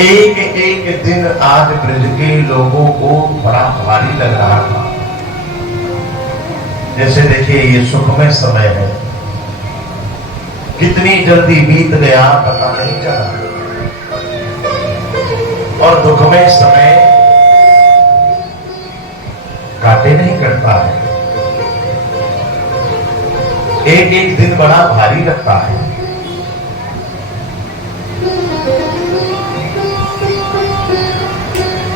एक एक दिन आज ब्रज के लोगों को बड़ा भारी लग रहा था। जैसे देखिए ये सुखमय समय है, कितनी जल्दी बीत गया पता नहीं चला, और दुखमय समय काटे नहीं करता है। एक एक दिन बड़ा भारी लगता है।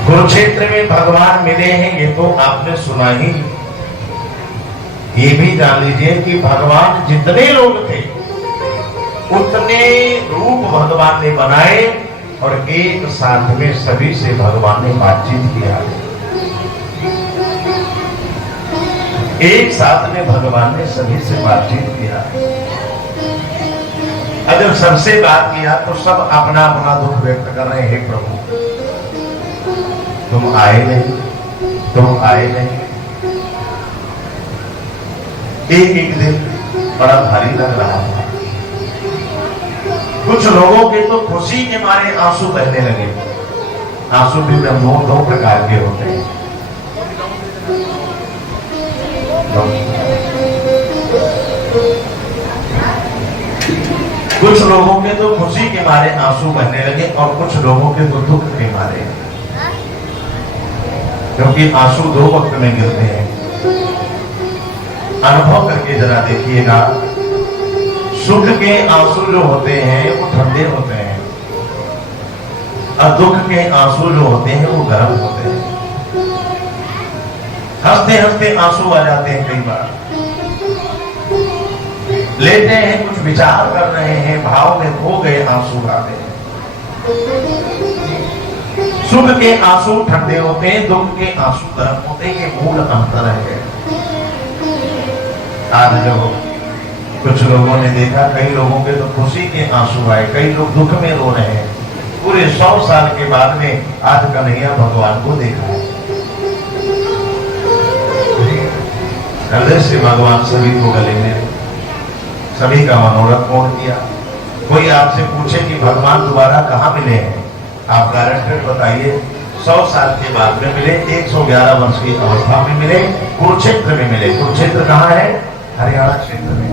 कुरुक्षेत्र में भगवान मिले हैं ये तो आपने सुना ही। ये भी जान लीजिए कि भगवान जितने लोग थे उतने रूप भगवान ने बनाए और एक साथ में सभी से भगवान ने बातचीत किया। एक साथ में भगवान ने सभी से बातचीत किया। जब सबसे बात किया तो सब अपना अपना दुख व्यक्त कर रहे हैं। प्रभु तुम आए नहीं, तुम आए नहीं। एक एक दिन बड़ा भारी लग रहा था। कुछ लोगों के तो खुशी के मारे आंसू बहने लगे। आंसू भी दो प्रकार के होते हैं। कुछ लोगों के तो खुशी के मारे आंसू बहने लगे और कुछ लोगों के तो दुख के मारे, क्योंकि आंसू दो वक्त में गिरते हैं। अनुभव करके जरा देखिएगा, सुख के आंसू जो होते हैं वो ठंडे होते हैं और दुख के आंसू जो होते हैं वो गर्म होते हैं। हंसते हंसते आंसू आ जाते हैं, कई बार लेते हैं, कुछ विचार कर रहे हैं, भाव में खो गए, आंसू आते हैं। सुख के आंसू ठंडे होते हैं, दुख के आंसू गर्म होते हैं। ये मूल अंतर है। आज जो कुछ लोगों ने देखा, कई लोगों के तो खुशी के आंसू आए, कई लोग दुख में रो रहे हैं। पूरे 100 साल के बाद में आज कन्हैया भगवान को देखा है। हृदय से भगवान सभी को गले में, सभी का मनोरथ पूर्ण किया। कोई आपसे पूछे कि भगवान दोबारा कहाँ मिले हैं, आप गारंटेड बताइए। 100 साल के बाद में मिले, 111 वर्ष की अवस्था में मिले, कुरुक्षेत्र में मिले। कुरुक्षेत्र कहाँ है? हरियाणा क्षेत्र में।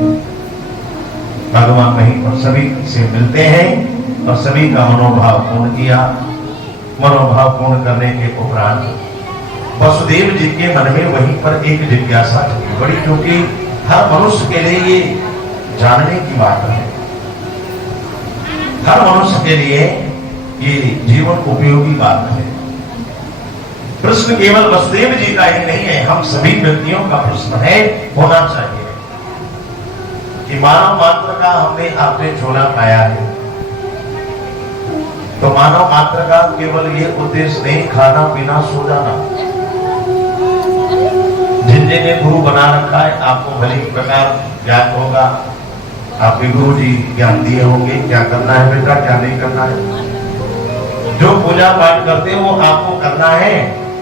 भगवान वहीं पर सभी से मिलते हैं और सभी का मनोभाव पूर्ण किया। मनोभाव पूर्ण करने के उपरांत वसुदेव जी के मन में वहीं पर एक जिज्ञासा थी बड़ी, क्योंकि हर मनुष्य के लिए ये जानने की बात है। हर मनुष्य के लिए ये जीवन उपयोगी बात है। प्रश्न केवल वसुदेव जी का ही नहीं है, हम सभी व्यक्तियों का प्रश्न है, होना चाहिए कि मानव मात्र का हमने आपने झोला पाया है, तो मानव मात्र का केवल ये उद्देश्य नहीं खाना पीना सो जाना। जिनने गुरु बना रखा है आपको भली प्रकार ज्ञान होगा, आपके गुरु जी ज्ञान दिए होंगे, क्या करना है बेटा क्या नहीं करना है। जो पूजा पाठ करते हैं वो आपको करना है,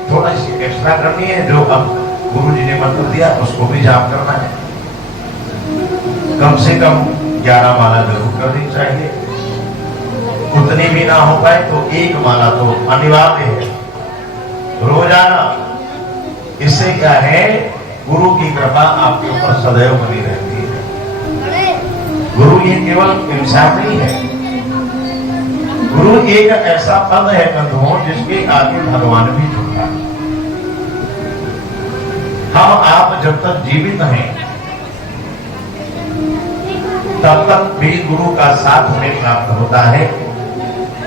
थोड़ा सी एक्स्ट्रा करनी है। जो अब गुरु जी ने मंत्र दिया उसको भी जाप करना है। कम से कम 11 माला जरूर करनी चाहिए। उतनी भी ना हो पाए तो 1 माला तो अनिवार्य है रोजाना। इससे क्या है, गुरु की कृपा आपके ऊपर सदैव बनी रहती है। गुरु ये केवल इंसान नहीं है, गुरु एक ऐसा पद है बंधुओं जिसके आगे भगवान भी झुकता है। हम आप जब तक जीवित हैं तब तक भी गुरु का साथ हमें प्राप्त होता है।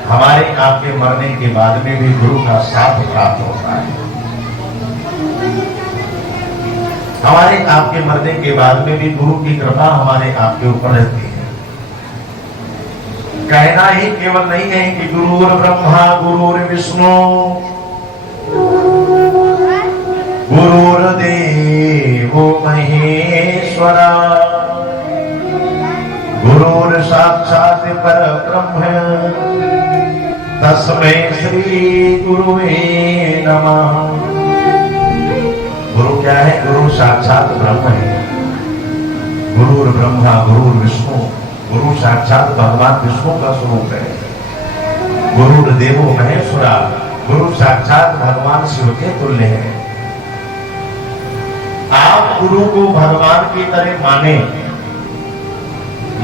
हमारे आपके मरने के बाद में भी गुरु का साथ प्राप्त होता है। हमारे आपके मरने के बाद में भी गुरु की कृपा हमारे आपके ऊपर रहती है। कहना ही केवल नहीं है कि गुरुर ब्रह्मा गुरुर विष्णु गुरुर देवो महेश्वरा गुरुर साक्षात परब्रह्म तस्मै श्री गुरुवे नमः। गुरु क्या है? गुरु साक्षात ब्रह्म है। गुरुर ब्रह्मा गुरुर विष्णु, गुरु साक्षात भगवान विष्णु का स्वरूप है। गुरु देवो महेश्वरा, गुरु साक्षात भगवान शिव के तुल्य है। आप गुरु को भगवान की तरह माने,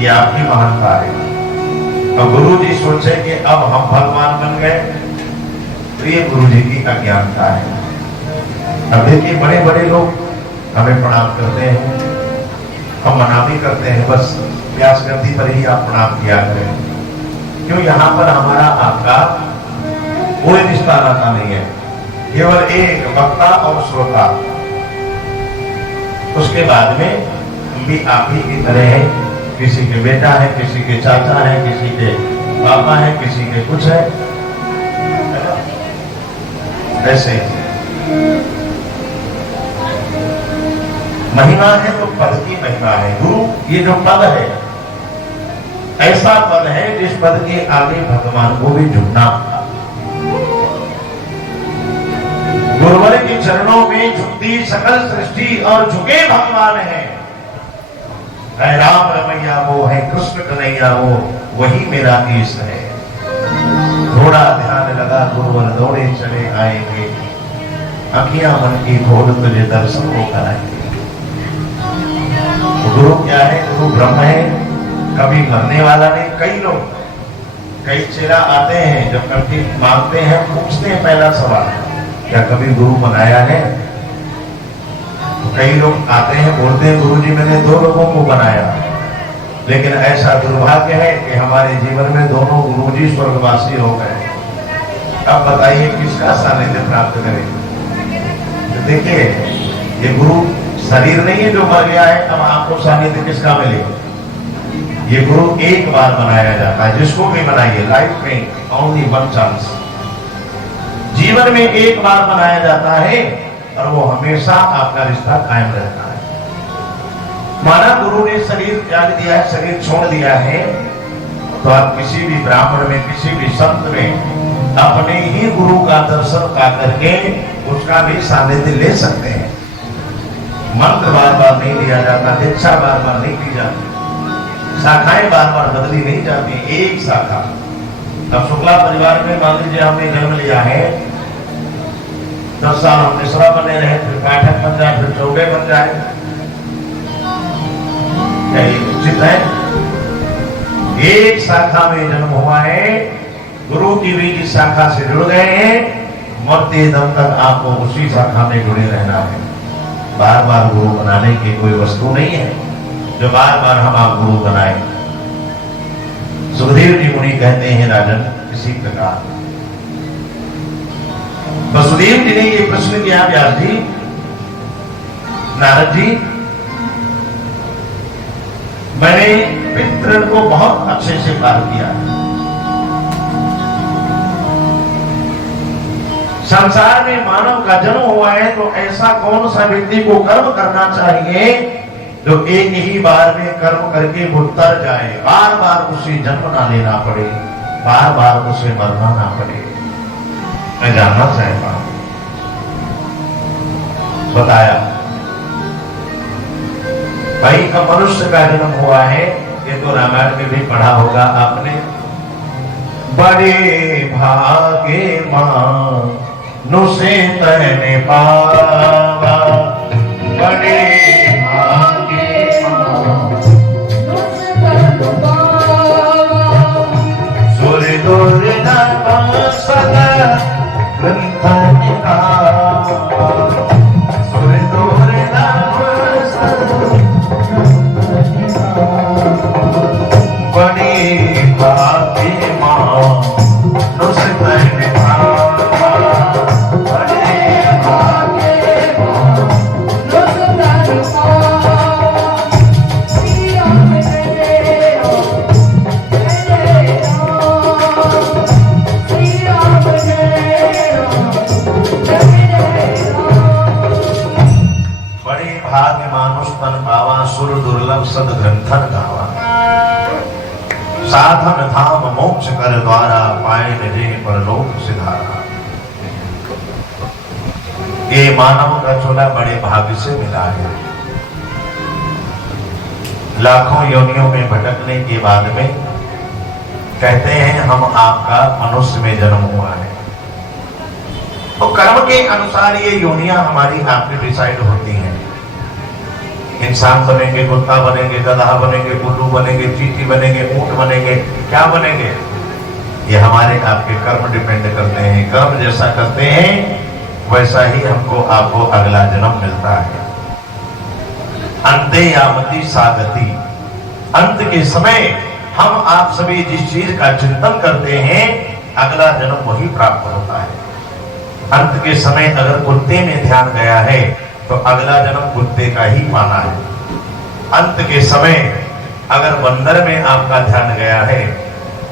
ये आपकी महानता है। और गुरु जी सोचे कि अब हम भगवान बन गए, तो ये गुरु जी की अज्ञानता है। अब देखिए बड़े बड़े लोग हमें प्रणाम करते हैं, हम मना भी करते हैं, बस व्यास गति पर ही आप प्रणाम किया करें। क्यों? यहाँ पर हमारा आपका कोई रिश्ता नाता नहीं है, केवल एक वक्ता और श्रोता। उसके बाद में हम भी आप ही की तरह है, किसी के बेटा है, किसी के चाचा है, किसी के पापा है, किसी के कुछ है, ऐसे महिमा है तो पद की महिमा है। गुरु ये जो पद है, ऐसा पद है जिस पद के आगे भगवान को भी झुकना। गुरुवर के चरणों में झुकती सकल सृष्टि और झुके भगवान है। राम रमैया वो है, कृष्ण कन्हैया वो, वही मेरा ईश है। थोड़ा ध्यान लगा गुरुवर दौड़े चले आएंगे, अखियां मन की खोल तुझे दर्शन को कराएंगे। गुरु क्या है? गुरु ब्रह्म है, कभी मरने वाला नहीं। कई लोग, कई चेला आते हैं, जब कभी मांगते हैं, पूछते हैं पहला सवाल, क्या कभी गुरु बनाया है? तो कई लोग आते हैं, बोलते हैं गुरु जी मैंने 2 लोगों को बनाया। लेकिन ऐसा दुर्भाग्य है कि हमारे जीवन में दोनों गुरुजी स्वर्गवासी हो गए। अब बताइए किसका सानिध्य प्राप्त करें? तो देखिए, ये गुरु शरीर नहीं है जो मर गया है, अब आपको सानिध्य किसका मिलेगा? ये गुरु एक बार बनाया जाता है, जिसको भी बनाइए, लाइफ में ओनली 1 चांस, जीवन में एक बार बनाया जाता है, और वो हमेशा आपका रिश्ता कायम रहता है। माना गुरु ने शरीर त्याग दिया है, शरीर छोड़ दिया है, तो आप किसी भी ब्राह्मण में, किसी भी संत में अपने ही गुरु का दर्शन पा करके उसका भी सानिध्य ले सकते हैं। मंत्र बार बार नहीं लिया जाता, दीक्षा बार बार नहीं की जाती, शाखाएं बार बार बदली नहीं जाती, एक शाखा। अब शुक्ला परिवार में मान लीजिए हमने जन्म लिया है, 10 साल हम मिश्रा बने रहे, फिर पाठक बन जाए, फिर चौबे बन जाए, क्या ये उचित है? एक शाखा में जन्म हुआ है, गुरु की भी जिस शाखा से जुड़ गए हैं, मरते दम तक आपको उसी शाखा में जुड़े रहना है। बार बार गुरु बनाने की कोई वस्तु नहीं है जो बार बार हम आप गुरु बनाए। सुखदेव जी मुनि कहते हैं राजन, इसी प्रकार वसुदेव जी ने ये प्रश्न किया, व्यास जी, नारद जी, मैंने पितृ को बहुत अच्छे से पार किया, संसार में मानव का जन्म हुआ है, तो ऐसा कौन सा व्यक्ति को कर्म करना चाहिए जो एक ही बार में कर्म करके वो तर जाए, बार बार उसे जन्म ना लेना पड़े, बार बार उसे मरना ना पड़े। मैं जानना चाहता हूं। बताया भाई, अब मनुष्य का जन्म हुआ है, ये तो रामायण में भी पढ़ा होगा आपने। बड़े भागे मानुषे तने पावा, बड़े भागे मानुषे तने पावा, सुर दुर्लभ सदा ग्रंथन गावा, सुर दुर्लभ सदा ग्रंथन गावा, बड़े भागे मानुषे तने पावा, बड़े भागे मानुषे तने पावा। श्री राम जय राम जय राम, श्री राम जय राम जय राम। बड़े भाग्य मानुष तन पावा, सुर दुर्लभ सद ग्रंथन गावा, साधन धाम मोक्ष कर द्वारा, पाए निजे परलोक सिधारा। ये मानव का चोला बड़े भाग्य से मिला है। लाखों योनियों में भटकने के बाद में कहते हैं हम आपका मनुष्य में जन्म हुआ है, तो कर्म के अनुसार ये योनियां हमारी आपकी डिसाइड होती हैं। इंसान बनेंगे, कुत्ता बनेंगे, गधा बनेंगे, उल्लू बनेंगे, चींटी बनेंगे, ऊंट बनेंगे, क्या बनेंगे, ये हमारे आपके कर्म डिपेंड करते हैं। कर्म जैसा करते हैं वैसा ही हमको आपको अगला जन्म मिलता है। अंते यावती सागति, अंत के समय हम आप सभी जिस चीज का चिंतन करते हैं अगला जन्म वही प्राप्त होता है। अंत के समय अगर कुत्ते में ध्यान गया है तो अगला जन्म कुत्ते का ही पाना है। अंत के समय अगर बंदर में आपका ध्यान गया है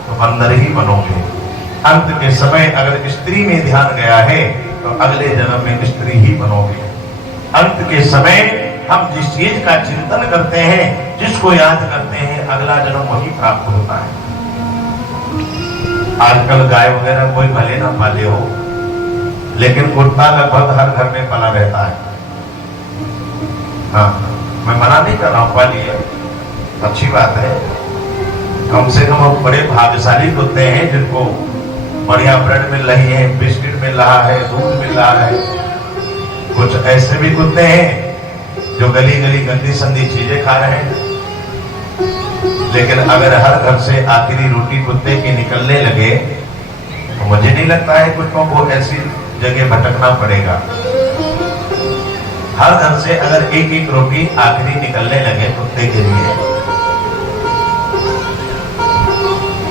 तो बंदर ही बनोगे। अंत के समय अगर स्त्री में ध्यान गया है तो अगले जन्म में स्त्री ही बनोगे। अंत के समय हम जिस चीज का चिंतन करते हैं, जिसको याद करते हैं, अगला जन्म वही प्राप्त होता है। आजकल गाय वगैरह कोई भले ना पाले हो, लेकिन कुत्ता लगभग हर घर में पला रहता है। हाँ, मैं मना नहीं कर रहा हूं, पालिए, अच्छी बात है। कम से कम हम बड़े भाग्यशाली कुत्ते हैं जिनको बढ़िया ब्रेड मिल रही है, बिस्किट मिल रहा है, दूध मिल रहा है। कुछ ऐसे भी कुत्ते हैं जो गली गली गंदी संदी चीजें खा रहे हैं। लेकिन अगर हर घर से आखिरी रोटी कुत्ते की निकलने लगे तो मुझे नहीं लगता है कुत्तों को ऐसी जगह भटकना पड़ेगा। हर घर से अगर एक एक रोटी आखिरी निकलने लगे कुत्ते के लिए,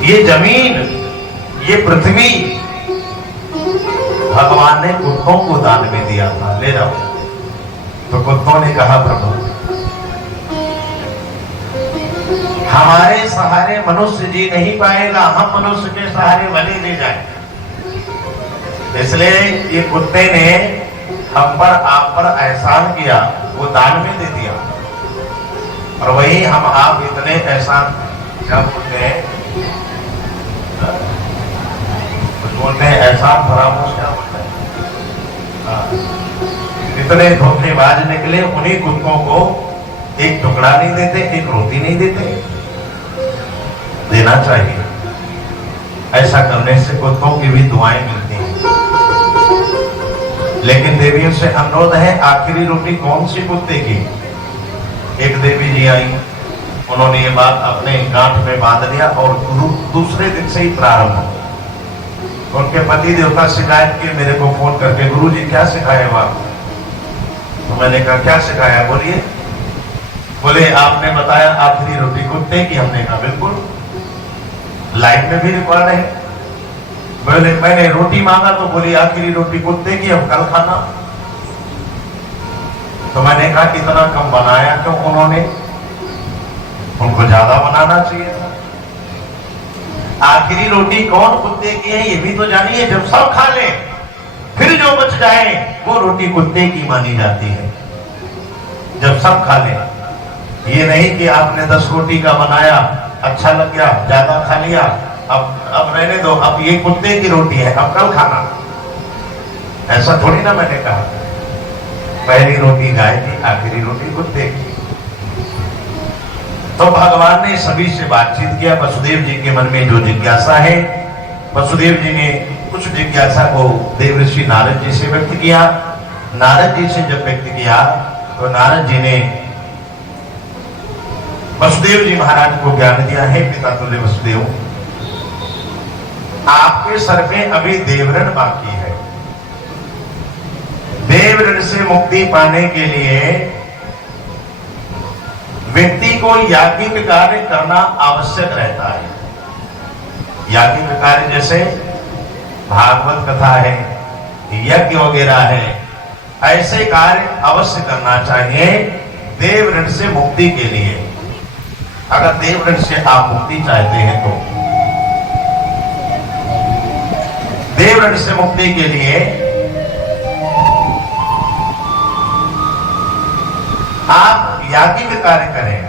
ये जमीन, ये पृथ्वी भगवान ने कुत्तों को दान में दिया था, ले जाओ। तो कुत्तों ने कहा प्रभु हमारे सहारे मनुष्य जी नहीं पाएगा, हम मनुष्य के सहारे भले ले जाए। इसलिए ये कुत्ते ने हम पर, आप पर एहसान किया, वो दान में दे दिया। और वही हम आप इतने एहसान, क्या बोलते हैं, कुछ बोलते हैं एहसान फरामोश, क्या बोलते हैं, इतने धोखेबाज निकले। उन्हीं कुत्तों को एक टुकड़ा नहीं देते, एक रोटी नहीं देते। देना चाहिए। ऐसा करने से कुत्तों की भी दुआएं मिलती हैं। लेकिन देवियों से अनुरोध है, आखिरी रोटी कौन सी कुत्ते की? एक देवी जी आई, उन्होंने ये बात अपने गांठ में बांध लिया और दूसरे दिन से ही प्रारंभ हो। उनके पति देवता शिकायत किए मेरे को फोन करके, गुरुजी क्या सिखाया हुआ? तो मैंने कहा क्या सिखाया, बोलिए। बोले आपने बताया आखिरी रोटी कुत्ते की। हमने कहा बिल्कुल, लाइव में भी रिकॉर्ड है। बोले मैंने रोटी मांगा तो बोली आखिरी रोटी कुत्ते की, अब कल खाना। तो मैंने कहा इतना कम बनाया क्यों उन्होंने, उनको ज्यादा बनाना चाहिए था। आखिरी रोटी कौन कुत्ते की है ये भी तो जानिए। जब सब खा ले फिर जो बच जाए वो रोटी कुत्ते की मानी जाती है। जब सब खा ले, ये नहीं कि आपने 10 रोटी का बनाया, अच्छा लग गया, ज्यादा खा लिया, अब रहने दो, अब ये कुत्ते की रोटी है, अब कल खाना। ऐसा थोड़ी ना मैंने कहा। पहली रोटी गाय की, आखिरी रोटी कुत्ते की। तो भगवान ने सभी से बातचीत किया। वसुदेव जी के मन में जो जिज्ञासा है, वसुदेव जी ने कुछ जिज्ञासा को देवर्षि नारद जी से व्यक्त किया। नारद जी से जब व्यक्त किया तो नारद जी ने वसुदेव जी महाराज को ज्ञान दिया है, पिता तुल्य वसुदेव, आपके सर पे अभी देवऋण बाकी है। देवऋण से मुक्ति पाने के लिए व्यक्ति को याज्ञिक कार्य करना आवश्यक रहता है। याज्ञिक कार्य जैसे भागवत कथा है, यज्ञ वगैरह है, ऐसे कार्य अवश्य करना चाहिए देवऋण से मुक्ति के लिए। अगर देवऋण से आप मुक्ति चाहते हैं तो देवऋण से मुक्ति के लिए आप याज्ञिक कार्य करें।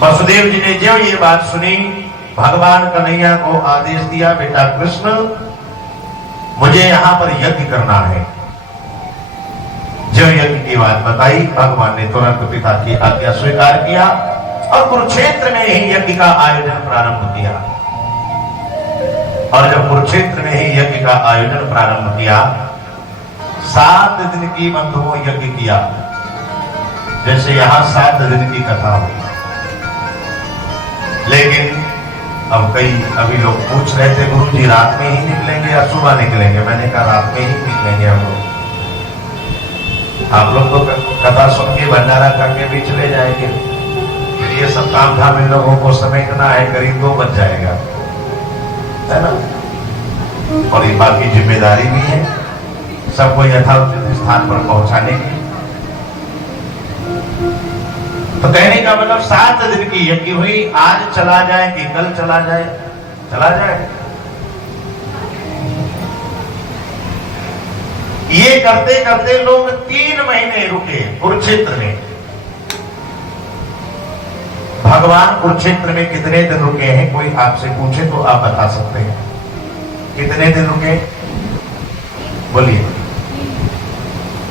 वसुदेव जी ने जब ये बात सुनी, भगवान कन्हैया को आदेश दिया, बेटा कृष्ण मुझे यहां पर यज्ञ करना है। जो यज्ञ की बात बताई, भगवान ने तुरंत पिता की आज्ञा स्वीकार किया और कुरुक्षेत्र में ही यज्ञ का आयोजन प्रारंभ किया। और जब कुरुक्षेत्र में ही यज्ञ का आयोजन प्रारंभ किया, 7 दिन की बंधुओं यज्ञ किया, जैसे यहां 7 दिन की कथा हुई। लेकिन अब अभी लोग पूछ रहे थे, गुरु जी रात में ही निकलेंगे या सुबह निकलेंगे? मैंने कहा रात में ही निकलेंगे हम लोग। आप लोग तो कथा सुन के भंडारा करके भी चले जाएंगे, ये सब काम धाम इन लोगों को समेटना है, करीब 2 बज जाएगा, है ना। और ये बाकी जिम्मेदारी भी है सबको यथाउचित स्थान पर पहुंचाने की। तो कहने का मतलब 7 दिन की यज्ञ हुई, आज चला जाए कि कल चला जाए? चला जाए। ये करते करते लोग 3 महीने रुके कुरुक्षेत्र में। भगवान कुरुक्षेत्र में कितने दिन रुके हैं? कोई आपसे पूछे तो आप बता सकते हैं कितने दिन रुके? बोलिए।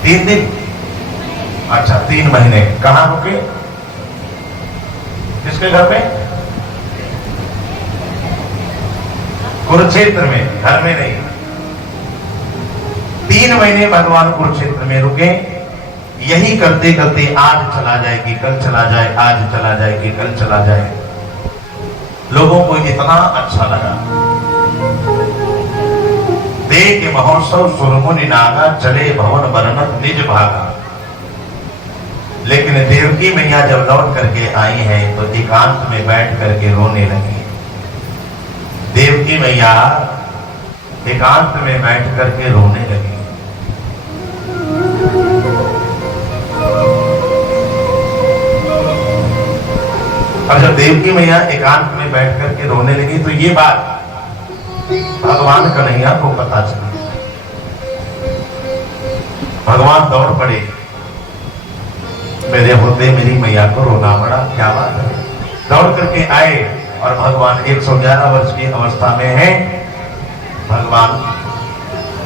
3 दिन। अच्छा, 3 महीने। कहां रुके? किसके घर में? कुरुक्षेत्र में, घर में नहीं। 3 महीने भगवान कुरुक्षेत्र में रुके। यही करते करते आज चला जाए कि कल चला जाए, आज चला जाए कि कल चला जाए। लोगों को इतना अच्छा लगा। देख महोत्सव सुरमुनि नागा, चले भवन बरनत निज भागा। लेकिन देवकी मैया जब लौट करके आई है तो एकांत में बैठ करके रोने लगी। देवकी मैया एकांत में बैठ करके रोने लगी। और जब देवकी मैया एकांत में बैठ करके रोने लगी तो ये बात भगवान कन्हैया को पता चली। भगवान दौड़ पड़े, मेरे होते मेरी मैया को रोना पड़ा, क्या बात है। दौड़ करके आए और भगवान 111 वर्ष की अवस्था में है। भगवान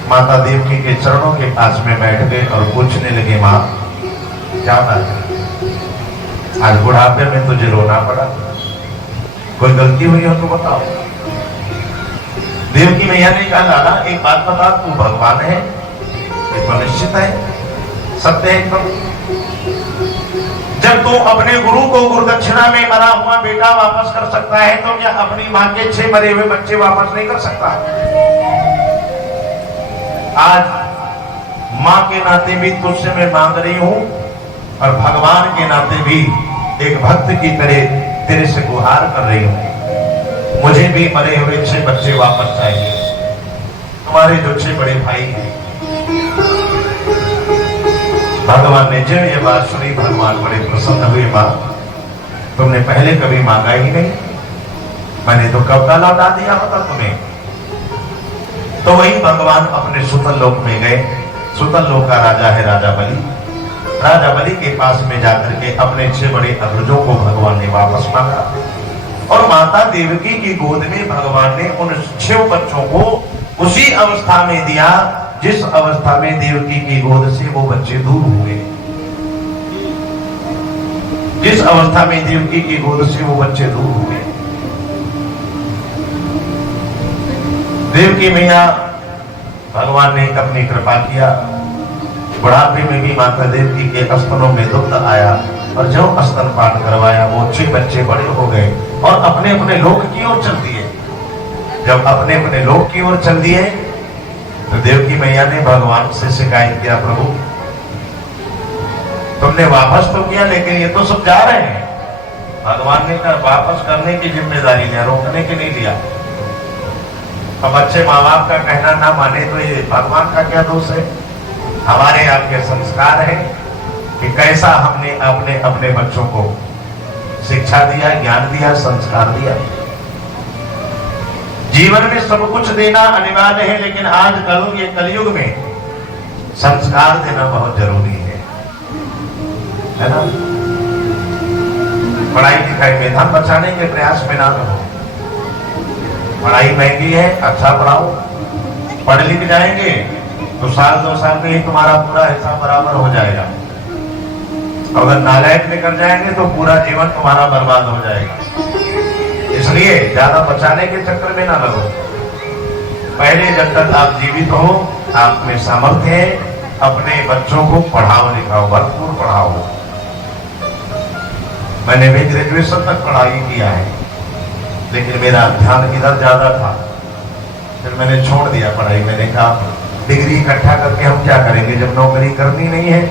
माता देवकी के चरणों के पास में बैठ गए और पूछने लगे, मां क्या बात है, आज बुढ़ापे में तुझे रोना पड़ा? कोई गलती हुई हो तो बताओ। देवकी मैया ने कहा, लाला एक बात बता, तू भगवान है, ये तो निश्चित है, सत्य है एकदम। जब तू अपने गुरु को गुरुदक्षिणा में मरा हुआ बेटा वापस कर सकता है तो क्या अपनी मां के 6 मरे हुए बच्चे वापस नहीं कर सकता? आज मां के नाते भी तुझसे मैं मांग रही हूं और भगवान के नाते भी एक भक्त की तरह तेरे से गुहार कर रही हूं। मुझे भी मरे हुए 6 बच्चे वापस चाहिए। तुम्हारे जो 6 बड़े भाई हैं। भगवान ने जब ये बात सुनी, भगवान बड़े प्रसन्न हुए। मां तुमने पहले कभी मांगा ही नहीं, मैंने तो कब का लौटा दिया होता तुम्हें। तो वही भगवान अपने सुतल लोक में गए। सुतल लोक का राजा है राजा बलि। राजा बलि के पास में जाकर के अपने 6 बड़े अग्रजों को भगवान ने वापस मांगा और माता देवकी की गोद में भगवान ने उन 6 बच्चों को उसी अवस्था में दिया जिस अवस्था में देवकी की गोद से वो बच्चे दूर हुए। जिस अवस्था में देवकी की गोद से वो बच्चे दूर हुए। देवकी मैया भगवान ने अपनी कृपा किया। बुढ़ापे में भी माता देवकी के स्तनों में दुग्ध आया और जो स्तनपान करवाया वो 6 बच्चे बड़े हो गए और अपने अपने लोक की ओर चल दिए। जब अपने अपने लोक की ओर चल दिए तो देवकी मैया ने भगवान से शिकायत किया, प्रभु तुमने वापस तो किया लेकिन ये तो सब जा रहे हैं। भगवान ने कहा वापस करने की जिम्मेदारी लिया, रोकने की नहीं लिया। अब बच्चे माँ बाप का कहना ना माने तो ये भगवान का क्या दोष है? हमारे आपके संस्कार है कि कैसा हमने अपने अपने बच्चों को शिक्षा दिया, ज्ञान दिया, संस्कार दिया। जीवन में सब कुछ देना अनिवार्य है लेकिन आजकल ये कलयुग में संस्कार देना बहुत जरूरी है ना। पढ़ाई लिखाई में धन बचाने के प्रयास में ना रहो। पढ़ाई महंगी है, अच्छा पढ़ाओ। पढ़ लिख जाएंगे तो 1-2 साल में ही तुम्हारा पूरा हिसाब बराबर हो जाएगा। अगर नालायक लेकर जाएंगे तो पूरा जीवन तुम्हारा बर्बाद हो जाएगा। इसलिए ज्यादा बचाने के चक्कर में ना लगो। पहले जब तक आप जीवित हो, आप में सामर्थ्य है, अपने बच्चों को पढ़ाओ लिखाओ, भरपूर पढ़ाओ। मैंने भी ग्रेजुएशन तक पढ़ाई किया है, लेकिन मेरा ध्यान इधर ज्यादा था। फिर मैंने छोड़ दिया पढ़ाई। मैंने कहा डिग्री इकट्ठा करके हम क्या करेंगे जब नौकरी करनी नहीं है।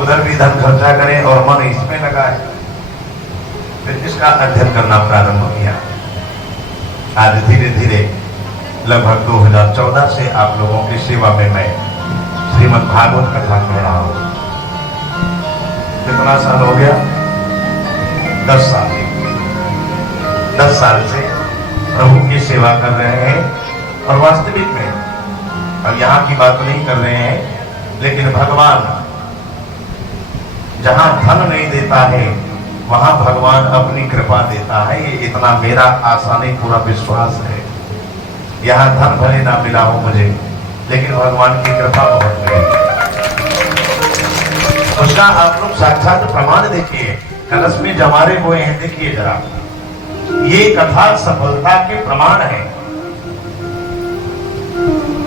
उधर भी धन खर्चा करें और मन इसमें लगाए। फिर इसका अध्ययन करना प्रारंभ किया। आज धीरे धीरे लगभग 2014 से आप लोगों की सेवा में मैं श्रीमद् भागवत कथा कह रहा हूं। कितना साल हो गया? 10 साल। 10 साल से प्रभु की सेवा कर रहे हैं। और वास्तविक में अब यहाँ की बात नहीं कर रहे हैं, लेकिन भगवान जहां धन नहीं देता है वहां भगवान अपनी कृपा देता है। ये इतना मेरा आसानी पूरा विश्वास है। यहाँ धन भले ना मिला हो मुझे, लेकिन भगवान की कृपा बहुत मिली। उसका आप लोग साक्षात प्रमाण देखिए, कलश में जमारे हुए हैं, देखिए जरा। ये कथा सफलता के प्रमाण है।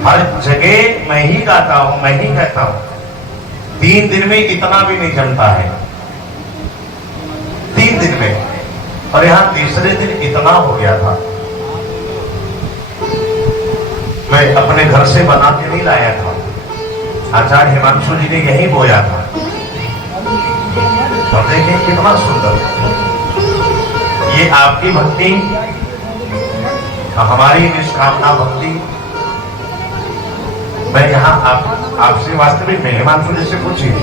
हर जगह मैं ही गाता हूं, मैं ही कहता हूं। 3 दिन में इतना भी नहीं जमता है, 3 दिन में। और यहां तीसरे दिन इतना हो गया था। मैं अपने घर से बना के नहीं लाया था, आचार्य हिमांशु जी ने यही बोया था। और देखें कितना सुंदर। ये आपकी भक्ति, हमारी निष्कामना भक्ति। मैं यहाँ आपसे वास्तविक में हिमांशु जी से पूछिए,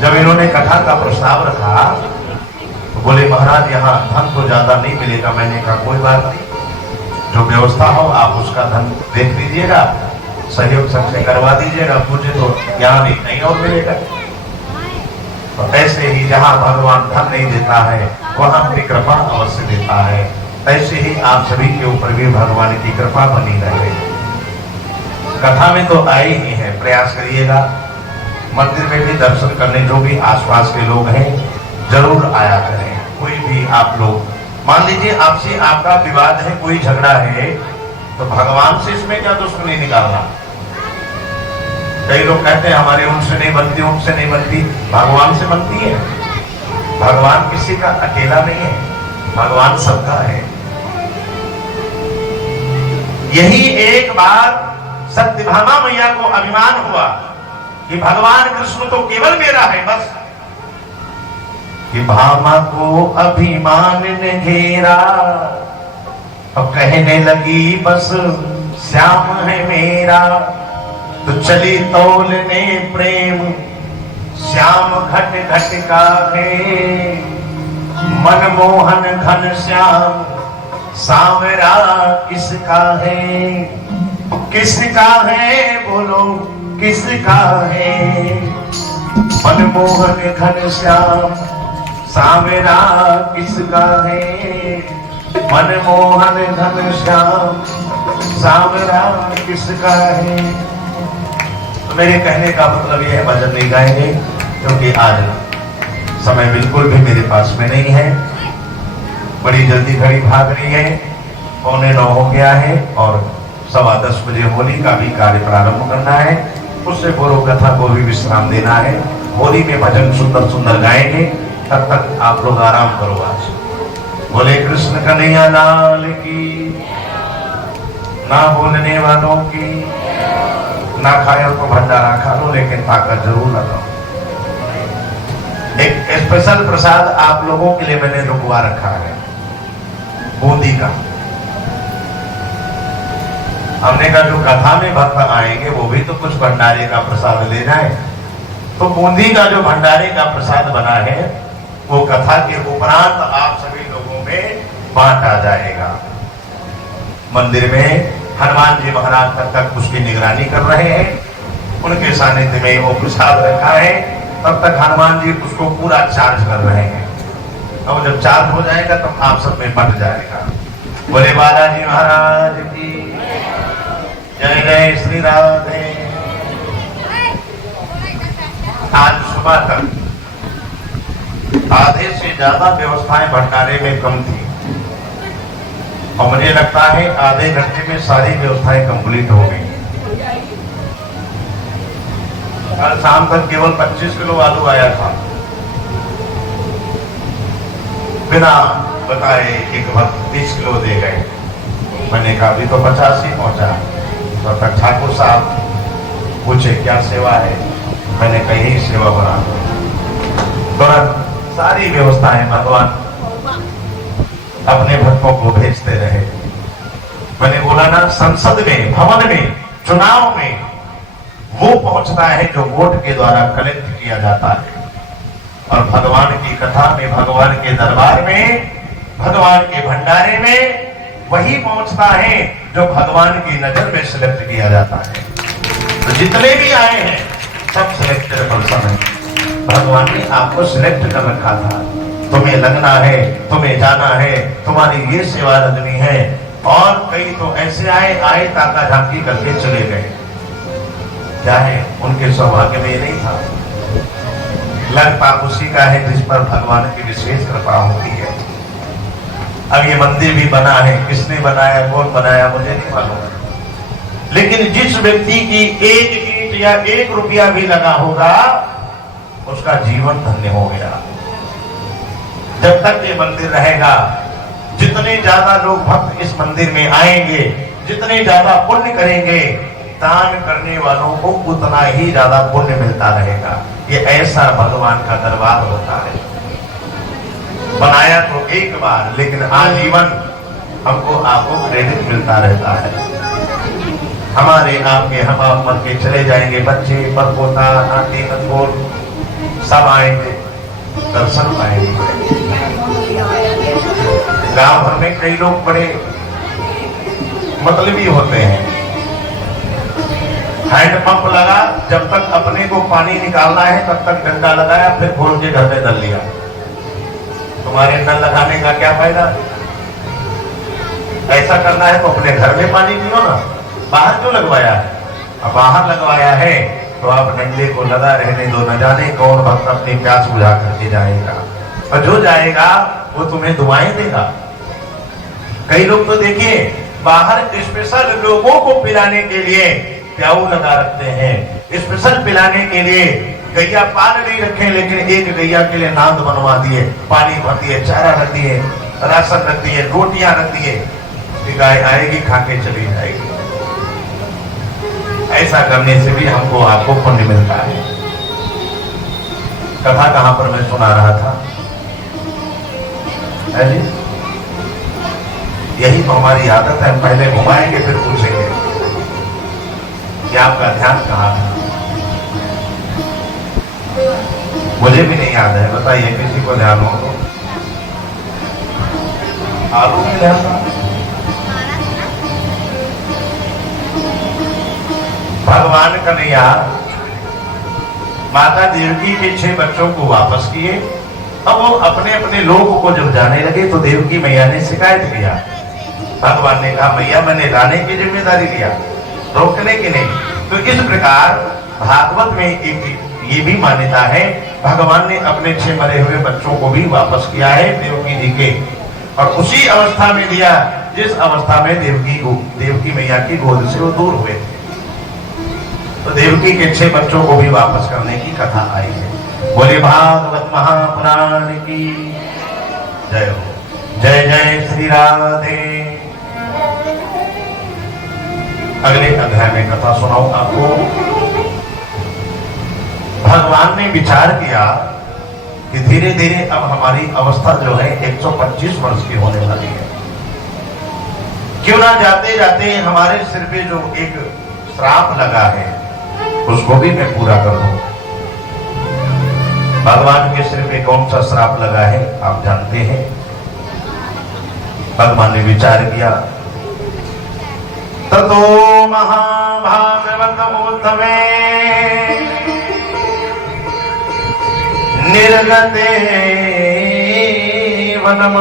जब इन्होंने कथा का प्रस्ताव रखा तो बोले महाराज यहाँ धन तो ज्यादा नहीं मिलेगा। मैंने कहा कोई बात नहीं, जो व्यवस्था हो आप उसका धन देख लीजिएगा, सहयोग सबसे करवा दीजिएगा। मुझे तो यहाँ नहीं, कहीं और मिलेगा। तो ऐसे ही जहाँ भगवान धन नहीं देता है वहां अपनी कृपा अवश्य देता है। ऐसे ही आप सभी के ऊपर भी भगवान की कृपा बनी रहे। कथा में तो आए ही है, प्रयास करिएगा। मंदिर में भी दर्शन करने जो भी आसपास के लोग हैं जरूर आया करें। कोई भी आप लोग, मान लीजिए आपसे आपका विवाद है, कोई झगड़ा है, तो भगवान से इसमें क्या दुश्मनी निकालना। कई लोग कहते हैं हमारे उनसे नहीं बनती, उनसे नहीं बनती। भगवान से बनती है। भगवान किसी का अकेला नहीं है, भगवान सबका है। यही एक बार सत्यभामा मैया को अभिमान हुआ कि भगवान कृष्ण तो केवल मेरा है, बस। कि भामा को अभिमान ने घेरा और कहने लगी बस श्याम है मेरा। तो चली तौलने प्रेम श्याम घट घट का है। मनमोहन घन श्याम सावरा किसका है? किसका है बोलो, किसका है? मनमोहन घन श्याम सावरा किसका है? मनमोहन घन श्याम सावरा किसका है? तो मेरे कहने का मतलब यह है, भजन नहीं गाएंगे क्योंकि आज समय बिल्कुल भी मेरे पास में नहीं है। बड़ी जल्दी घड़ी भाग रही है, 9:15 हो गया है और 10:15 बजे होली का भी कार्य प्रारंभ करना है। उससे पूर्व कथा को भी विश्राम देना है। होली में भजन सुंदर सुंदर गाएंगे, तब तक आप लोग आराम करो। आज बोले कृष्ण कन्हैया लाल की, ना बोलने वालों की। ना खाए तो भंडारा खा लो, लेकिन ताकत जरूर लगाओ। एक स्पेशल प्रसाद आप लोगों के लिए मैंने रुकवा रखा है, बूंदी का। हमने कहा जो कथा में भक्त आएंगे वो भी तो कुछ भंडारे का प्रसाद ले जाए। तो बूंदी का जो भंडारे का प्रसाद बना है वो कथा के उपरांत आप सभी लोगों में बांटा जाएगा। मंदिर में हनुमान जी महाराज तक उसकी निगरानी कर रहे हैं, उनके सानिध्य में वो प्रसाद रखा है। तब तक हनुमान जी उसको पूरा चार्ज कर रहे हैं। अब जब चार्ज हो जाएगा तब आप सब में बंट जाएगा। बोले बालाजी महाराज की जय, जय श्री राधे। आज सुबह तक आधे से ज्यादा व्यवस्थाएं भंडारे में कम थी और मुझे लगता है आधे घंटे में सारी व्यवस्थाएं कंप्लीट हो गई। कल शाम तक केवल 25 किलो आलू आया था, बिना बताए एक वक्त 30 किलो दे गए। मैंने कहा अभी तो 50 ही पहुंचा। तो तक ठाकुर साहब पूछे क्या सेवा है, मैंने कही सेवा बना दो। तुरंत सारी व्यवस्थाएं भगवान अपने भक्तों को भेजते रहे। मैंने बोला ना, संसद में, भवन में, चुनाव में वो पहुंचता है जो वोट के द्वारा कलेक्ट किया जाता है, और भगवान की कथा में, भगवान के दरबार में, भगवान के भंडारे में वही पहुंचता है जो भगवान की नजर में सिलेक्ट किया जाता है। तो जितने भी आए हैं सब सिलेक्टेड पर्सन है। भगवान ने आपको सिलेक्ट कर रखा था, तुम्हें लगना है, तुम्हें जाना है, तुम्हारी ये सेवा लगनी है। और कई तो ऐसे आए ताका झांकी करके चले गए। क्या है, उनके सौभाग्य में नहीं था। लगता उसी का है जिस पर भगवान की विशेष कृपा होती है। अब ये मंदिर भी बना है, किसने बनाया, कौन बनाया, मुझे नहीं मालूम, लेकिन जिस व्यक्ति की एक ईंट या 1 रुपया भी लगा होगा उसका जीवन धन्य हो गया। जब तक ये मंदिर रहेगा, जितने ज्यादा लोग भक्त इस मंदिर में आएंगे, जितने ज्यादा पुण्य करेंगे, दान करने वालों को उतना ही ज्यादा पुण्य मिलता रहेगा। ये ऐसा भगवान का दरबार होता है। बनाया तो एक बार, लेकिन आजीवन हमको आपको क्रेडिट मिलता रहता है। हमारे आपके, हम आप मर के चले जाएंगे, बच्चे, परपोता, नाती, नतोर सब आएंगे, दर्शन पाएंगे। गांव भर में कई लोग बड़े मतलबी होते हैं। हैंडपंप लगा, जब तक अपने को पानी निकालना है तब तक डंडा लगाया, फिर खोल के घर में डाल लिया। तुम्हारे नल लगाने का क्या फायदा? ऐसा करना है तो अपने घर में पानी पियो ना, बाहर क्यों लगवाया है? अब बाहर लगवाया है तो आप डंडे को लगा रहने दो, न जाने कौन भक्त अपनी प्यास बुझा करके जाएगा, और जो जाएगा वो तुम्हें दुआएं देगा। कई लोग तो देखिए बाहर स्पेशल लोगों को पिलाने के लिए प्याऊ लगा रखते हैं, स्पेशल पिलाने के लिए गैया पाल नहीं रखे, लेकिन एक गैया के लिए नांद बनवा दिए, पानी भर दिए, चारा रख दिए, राशन रख दिए, रोटियां रख दिए, गाय आएगी खा के चली जाएगी। ऐसा करने से भी हमको आपको पुण्य मिलता है। कथा कहां पर मैं सुना रहा था, है जी? यही तो हमारी आदत है, पहले घुमाएंगे फिर पूछेंगे कि आपका ध्यान कहां था। मुझे भी नहीं याद है, बताइए किसी को ध्यान हो तो। आलू में ध्यान था, भगवान कन्हैया माता देवकी के 6 बच्चों को वापस किए। अब वो अपने अपने लोग को जब जाने लगे तो देवकी मैया ने शिकायत किया। भगवान ने कहा मैया मैंने लाने की जिम्मेदारी लिया, रोकने की नहीं। तो इस प्रकार भागवत में एक ये भी मान्यता है, भगवान ने अपने 6 मरे हुए बच्चों को भी वापस किया है देवकी जी के, और उसी अवस्था में दिया जिस अवस्था में देवकी मैया की गोद से वो दूर हुए। तो देवकी के 6 बच्चों को भी वापस करने की कथा आई है। बोले भागवत महापुराण की जय हो। जय जय श्री राधे। अगले अध्याय में कथा सुनाऊं आपको। भगवान ने विचार किया कि धीरे धीरे अब हमारी अवस्था जो है 125 वर्ष की होने वाली है, क्यों ना जाते जाते हमारे सिर पे जो एक श्राप लगा है उसको भी मैं पूरा कर दूं। भगवान के सिर पे कौन सा श्राप लगा है आप जानते हैं। भगवान ने विचार किया, ततो महाभागवत उत्तमे निर्गते वनम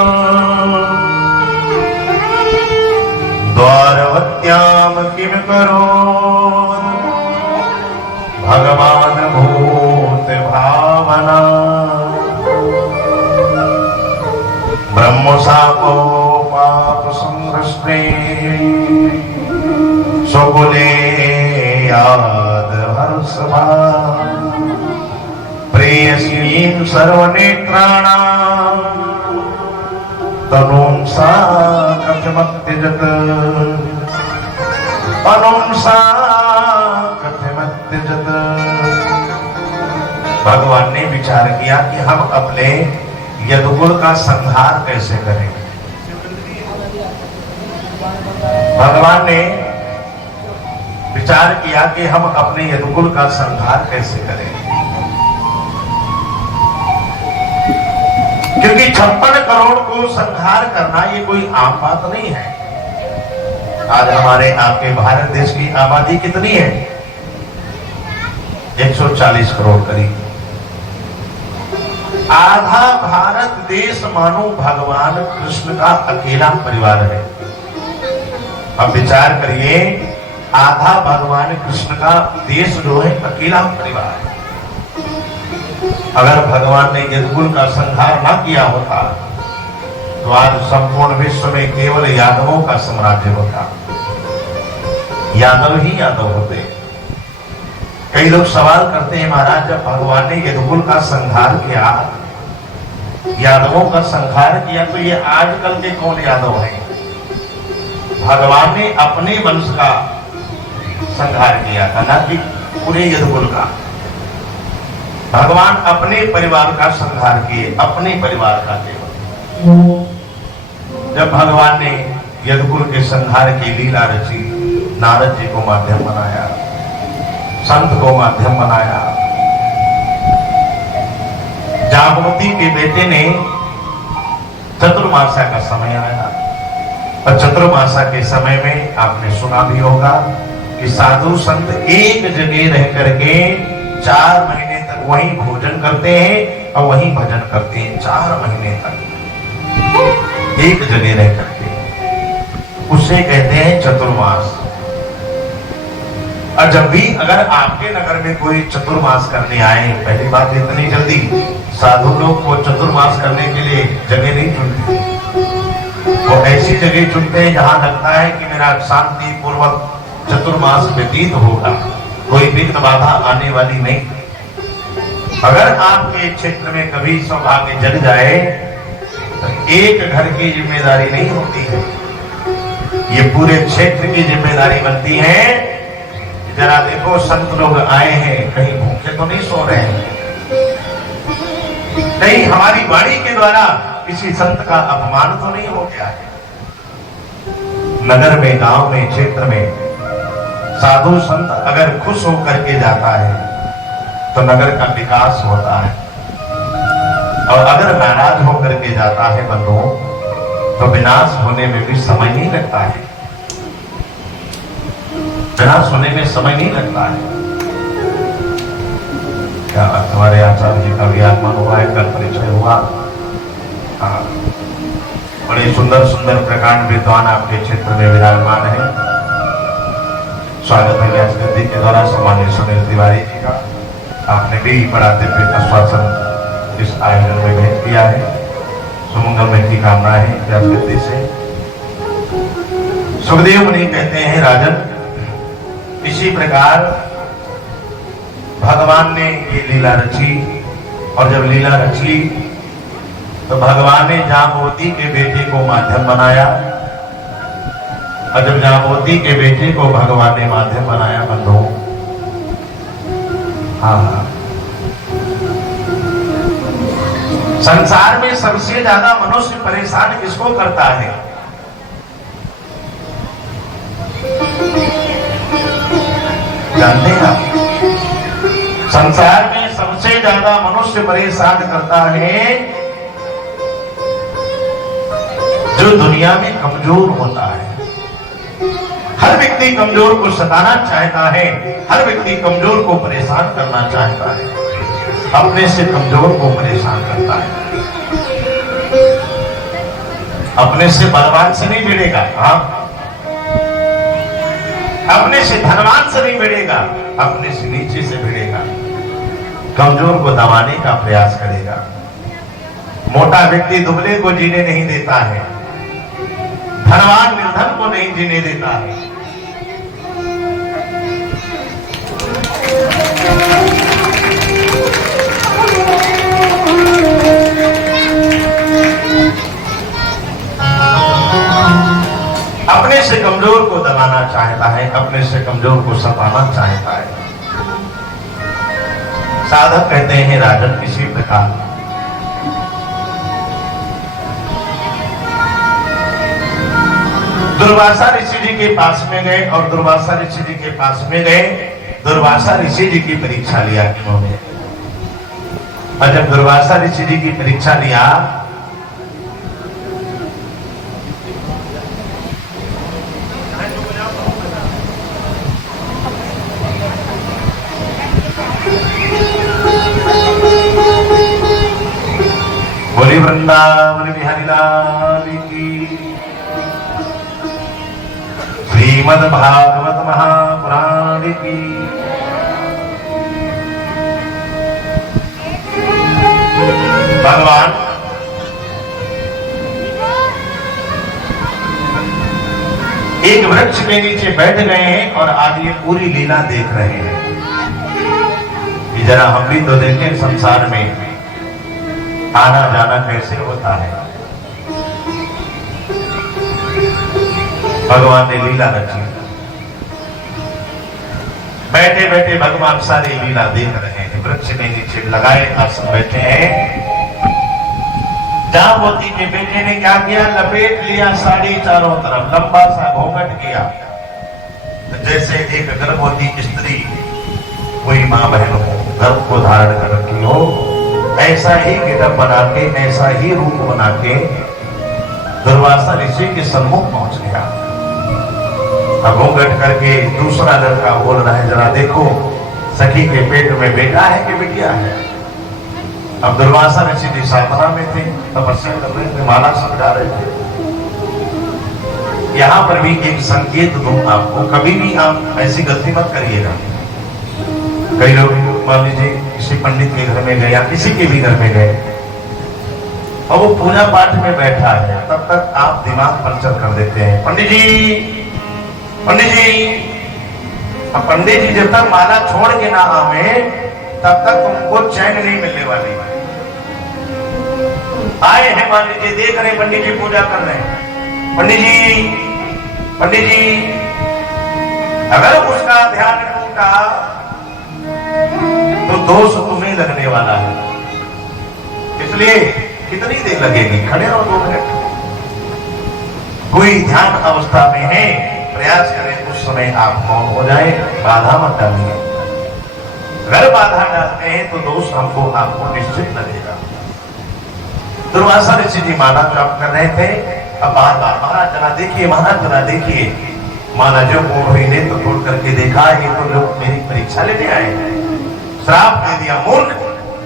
द्वारवत्याम किम करो भगवान भूत भावना। सृष्टि सुकुले याद हर्षभा प्रेयसीं सर्वनेत्राणां तनुं सा कथमत्यजत तनुं सा कथमत्यजत। भगवान ने विचार किया कि हम अपने यदुकुल का संहार कैसे करें। भगवान ने विचार किया कि हम अपने यदुकुल का संहार कैसे करें, क्योंकि 56 करोड़ को संहार करना ये कोई आम बात नहीं है। आज हमारे आपके भारत देश की आबादी कितनी है? 140 करोड़ करीब। आधा भारत देश मानो भगवान कृष्ण का अकेला परिवार है। अब विचार करिए, आधा भगवान कृष्ण का देश जो है अकेला परिवार है। अगर भगवान ने यदुकुल का संहार न किया होता तो आज संपूर्ण विश्व में केवल यादवों का साम्राज्य होता, यादव ही यादव होते। कई लोग सवाल करते हैं, महाराज जब भगवान ने यदुकुल का संहार किया, यादवों का संहार किया, तो ये आजकल के कौन यादव हैं? भगवान ने अपने वंश का संहार किया था, ना कि पूरे यदुकुल का। भगवान अपने परिवार का संहार किए, अपने परिवार का केवल। जब भगवान ने यदुकुल के संहार की लीला रची, नारद जी को माध्यम बनाया, संत को माध्यम बनाया। जामवती के बेटे ने चतुर्मासा का समय आया, और चतुर्मासा के समय में आपने सुना भी होगा कि साधु संत एक जगह रह करके 4 महीने तक वहीं भोजन करते हैं और वहीं भजन करते हैं। 4 महीने तक एक जगह रह करके, उसे कहते हैं चतुर्मास। और जब भी अगर आपके नगर में कोई चतुर्मास करने आए, पहली बात इतनी जल्दी साधु लोग को चतुर्मास करने के लिए जगह नहीं चुनते। वो ऐसी जगह चुनते हैं जहां लगता है कि मेरा शांति पूर्वक चतुर्मास व्यतीत होगा, कोई विघ्न बाधा आने वाली नहीं। अगर आपके क्षेत्र में कभी सौभाग्य जग जाए तो एक घर की जिम्मेदारी नहीं होती है, ये पूरे क्षेत्र की जिम्मेदारी बनती है। जरा देखो, संत लोग आए हैं, कहीं भूखे तो नहीं सो रहे हैं, कहीं हमारी वाणी के द्वारा किसी संत का अपमान तो नहीं हो गया है। नगर में, गांव में, क्षेत्र में साधु संत अगर खुश होकर के जाता है तो नगर का विकास होता है, और अगर नाराज होकर के जाता है बंधुओं, तो विनाश होने में भी समय नहीं लगता है। विनाश होने में समय नहीं लगता है। क्या हमारे आचार्य जी का भी आगमन हुआ है, कल परिचय हुआ। बड़े सुंदर सुंदर प्रकांड विद्वान आपके क्षेत्र में विराजमान है। स्वागत है व्यास गद्दी के द्वारा सामान्य सुनील तिवारी जी का। आपने भी बड़ा दिव्य आश्वासन इस आयोजन में भेज दिया है। सुमंगल की कामना है व्यास गद्दी से। सुखदेव मुनि कहते हैं, राजन, इसी प्रकार भगवान ने ये लीला रची, और जब लीला रची तो भगवान ने जामवती के बेटे को माध्यम बनाया, और जब जामवती के बेटे को भगवान ने माध्यम बनाया बंधु, हाँ, संसार में सबसे ज्यादा मनुष्य परेशान किसको करता है? जानते हैं आप? संसार में सबसे ज्यादा मनुष्य परेशान करता है जो दुनिया में कमजोर होता है। हर व्यक्ति कमजोर को सताना चाहता है, हर व्यक्ति कमजोर को परेशान करना चाहता है, अपने से कमजोर को परेशान करता है। अपने से बलवान से नहीं भिड़ेगा, हाँ, अपने से धनवान से नहीं भिड़ेगा, अपने से नीचे से भिड़ेगा, कमजोर को दबाने का प्रयास करेगा। मोटा व्यक्ति दुबले को जीने नहीं देता है, धनवान निर्धन को नहीं जीने देता है। अपने से कमजोर को दबाना चाहता है, अपने से कमजोर को सताना चाहता है। साधक कहते हैं राजन किसी प्रकार दुर्वासा ऋषि जी के पास में गए और दुर्वासा ऋषि जी के पास में गए, दुर्वासा ऋषि जी की परीक्षा लिया इन्होंने। और जब दुर्वासा ऋषि जी की परीक्षा लिया बोली वृंदावन बिहारी लाल की, श्रीमद् भागवत महापुराण की। भगवान एक वृक्ष के नीचे बैठ गए हैं और आज ये पूरी लीला देख रहे हैं। ये जरा हम भी तो देखें संसार में आना जाना कैसे होता है। भगवान ने लीला रची, बैठे बैठे भगवान सारी लीला देख रहे हैं। वृक्ष के नीचे लगाए आसन बैठे हैं। जाम्बवती के बेटे ने क्या किया, लपेट लिया साड़ी चारों तरफ, लंबा सा घूंघट किया। तो जैसे एक गर्भवती स्त्री कोई मां बहन हो, गर्भ को धारण कर रखी हो, ऐसा ही गिटअप बना के, ऐसा ही रूप बना के दुर्वासा ऋषि के सम्मुख पहुंच गया। अब घूंघट करके दूसरा लड़का बोल रहा है, जरा देखो सखी के पेट में बेटा है कि बिटिया है। अब दुर्वासा ऋषि जी साधना में थे, तपस्या कर रहे थे, माला समझा रहे थे। यहां पर भी एक संकेत दूं आपको, कभी भी आप ऐसी गलती मत करिएगा। कई लोग मान लीजिए किसी पंडित के घर में गए या किसी के भी घर में गए और वो पूजा पाठ में बैठा है, तब तक आप दिमाग पंचर कर देते हैं। पंडित जी, पंडित जी। अब पंडित जी जब तक माला छोड़ के ना आवे तब तक उनको चैन नहीं मिलने वाली। आए हैं मान लीजिए, देख रहे पंडित जी पूजा कर रहे हैं, पंडित जी, पंडित जी। अगर उसका ध्यान टूटा तो दोष तुम्हें लगने वाला है। इसलिए कितनी देर लगेगी, खड़े रहो 2 मिनट। कोई ध्यान अवस्था में है, प्रयास करें उस समय आप मौन हो जाए, बाधा मत डालिए। अगर बाधा डालते हैं तो दोष हमको आपको निश्चित लगेगा। दुर्वासा ऋषि जी माला प्राप्त कर रहे थे। अब बार बार महाराज जरा देखिए, महाराज जरा देखिए। माला जो हुई ने तो तोड़ करके देखा, ये तो लोग मेरी परीक्षा लेने आए हैं। श्राप दे दिया, मूर्ख,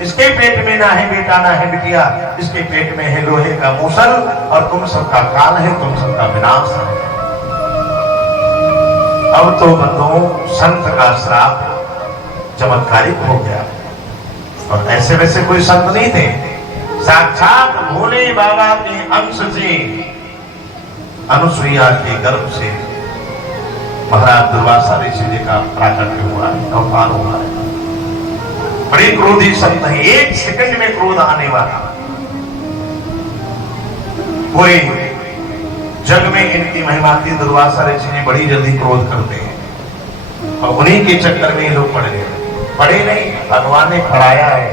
इसके पेट में ना है बेटा ना है बिटिया, इसके पेट में है लोहे का मूसल और तुम सबका काल है, तुम सबका विनाश है। अब तो बंधुओं संत का श्राप चमत्कारिक हो गया। और ऐसे वैसे कोई संत नहीं थे, साक्षात भोले बाबा के अंश से, अनुसुईया के गर्भ से महाराज दुर्वासा ऋषि जी का प्राकट्य हुआ है, अवतार हुआ है। बड़े क्रोधी संत है, 1 सेकंड में क्रोध आने वाला। पूरे जग में इनकी महिमा थी। दुर्वासा ऋषि जी बड़ी जल्दी क्रोध करते हैं और उन्हीं के चक्कर में ये लोग पड़ गए। पड़े नहीं, भगवान ने पढ़ाया है।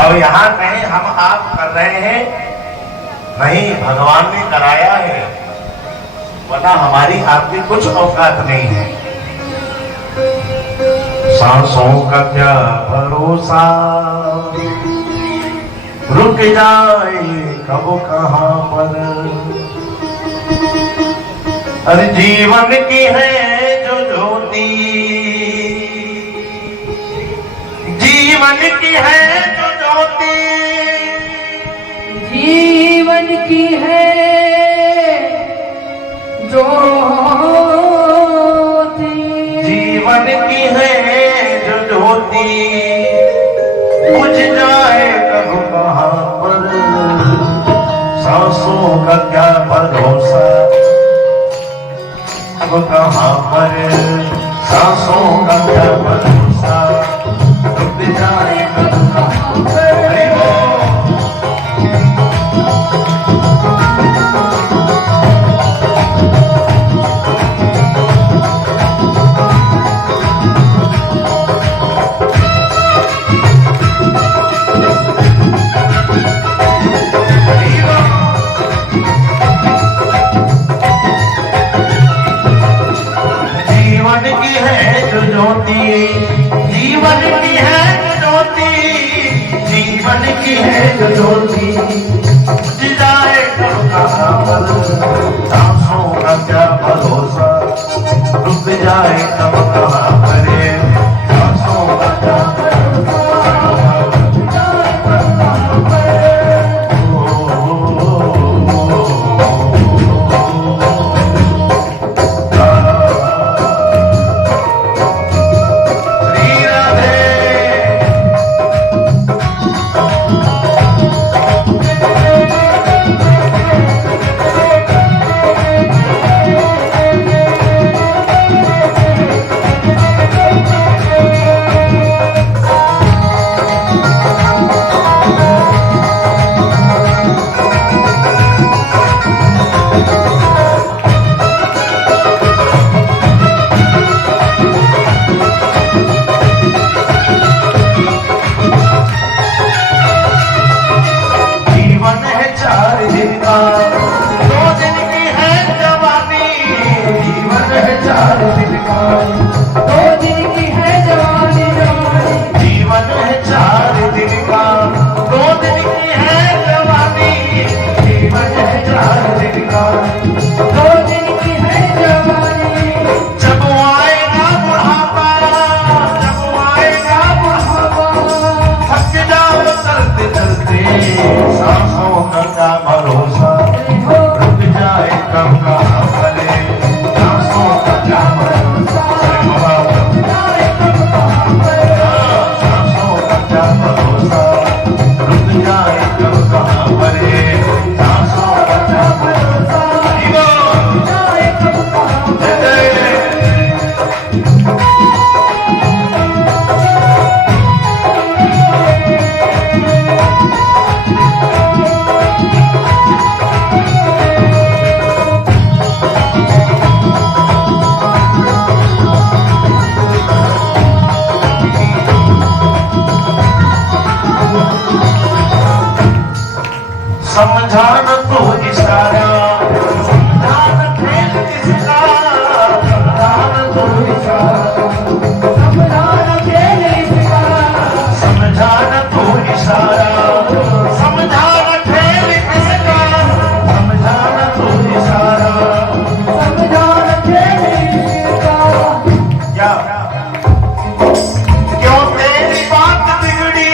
अब यहां कहें हम आप कर रहे हैं, नहीं, भगवान ने कराया है, वरना हमारी आपकी कुछ औकात नहीं है। सांसों का क्या भरोसा, रुक जाए कब कहां पर। अरे जीवन की है जो ज्योति, जीवन की है जो ज्योति, जीवन की है ज्योति, जीवन की है जो ज्योति, बुझ जाए कब कहां पर। सांसों का क्या भरोसा, अब कहाँ पर सांसों का क्या भरोसा, रुक जाए कब कहाँ पर। हरि बोल। जीवन की है जो ज्योति, जीवन की है जो ज्योति, जीवन की है जो ज्योति, बुझ जाए कब कहाँ पर, सांसों का क्या भरोसा, रुक जाए कब कहाँ पर, सांसों का क्या भरोसा, रुक जाए कब कहाँ पर। समझाना तो इशारा, समझाना खेल किसका, समझाना तो इशारा, समझाना खेल किसका, समझाना तो इशारा, समझाना खेल किसका, समझाना तो इशारा, समझाना खेल किसका। क्या क्यों तेरी बात बिगड़ी,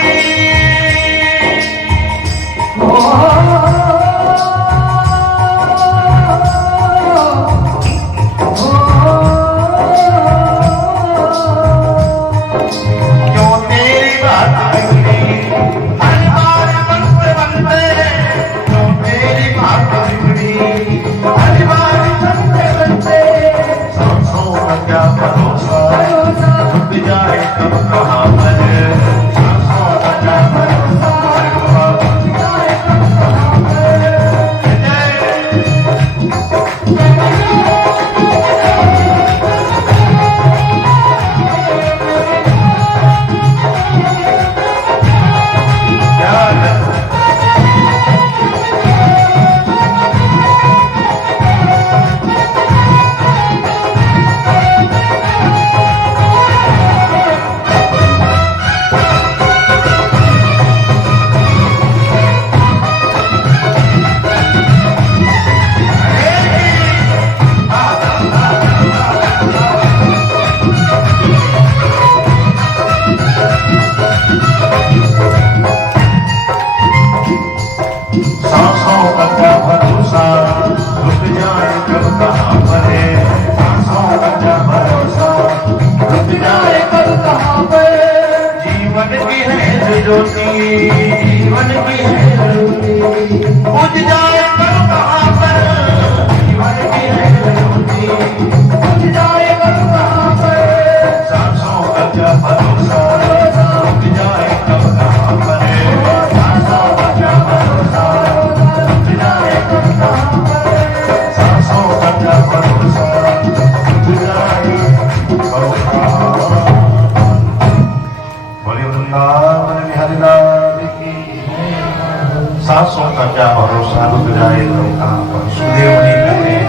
का। सुखदेव मुनि कहते हैं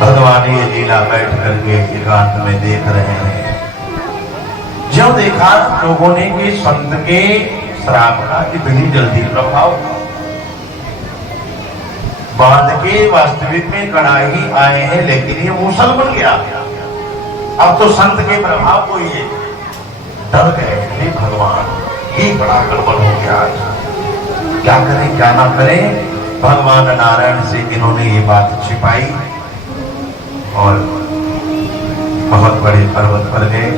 भगवान ये लीला बैठ करके एकांत में देख रहे हैं। जो देखा लोगों ने कि संत के श्राप का इतनी जल्दी प्रभाव, बांध के वास्तविक में कड़ाही आए हैं लेकिन ये मूसल बन गया। अब तो संत के प्रभाव को ये डर गए, हे भगवान ये बड़ा गड़बड़ हो गया, क्या करें क्या ना करें। भगवान नारायण से इन्होंने ये बात छिपाई और बहुत बड़े पर्वत पर गए,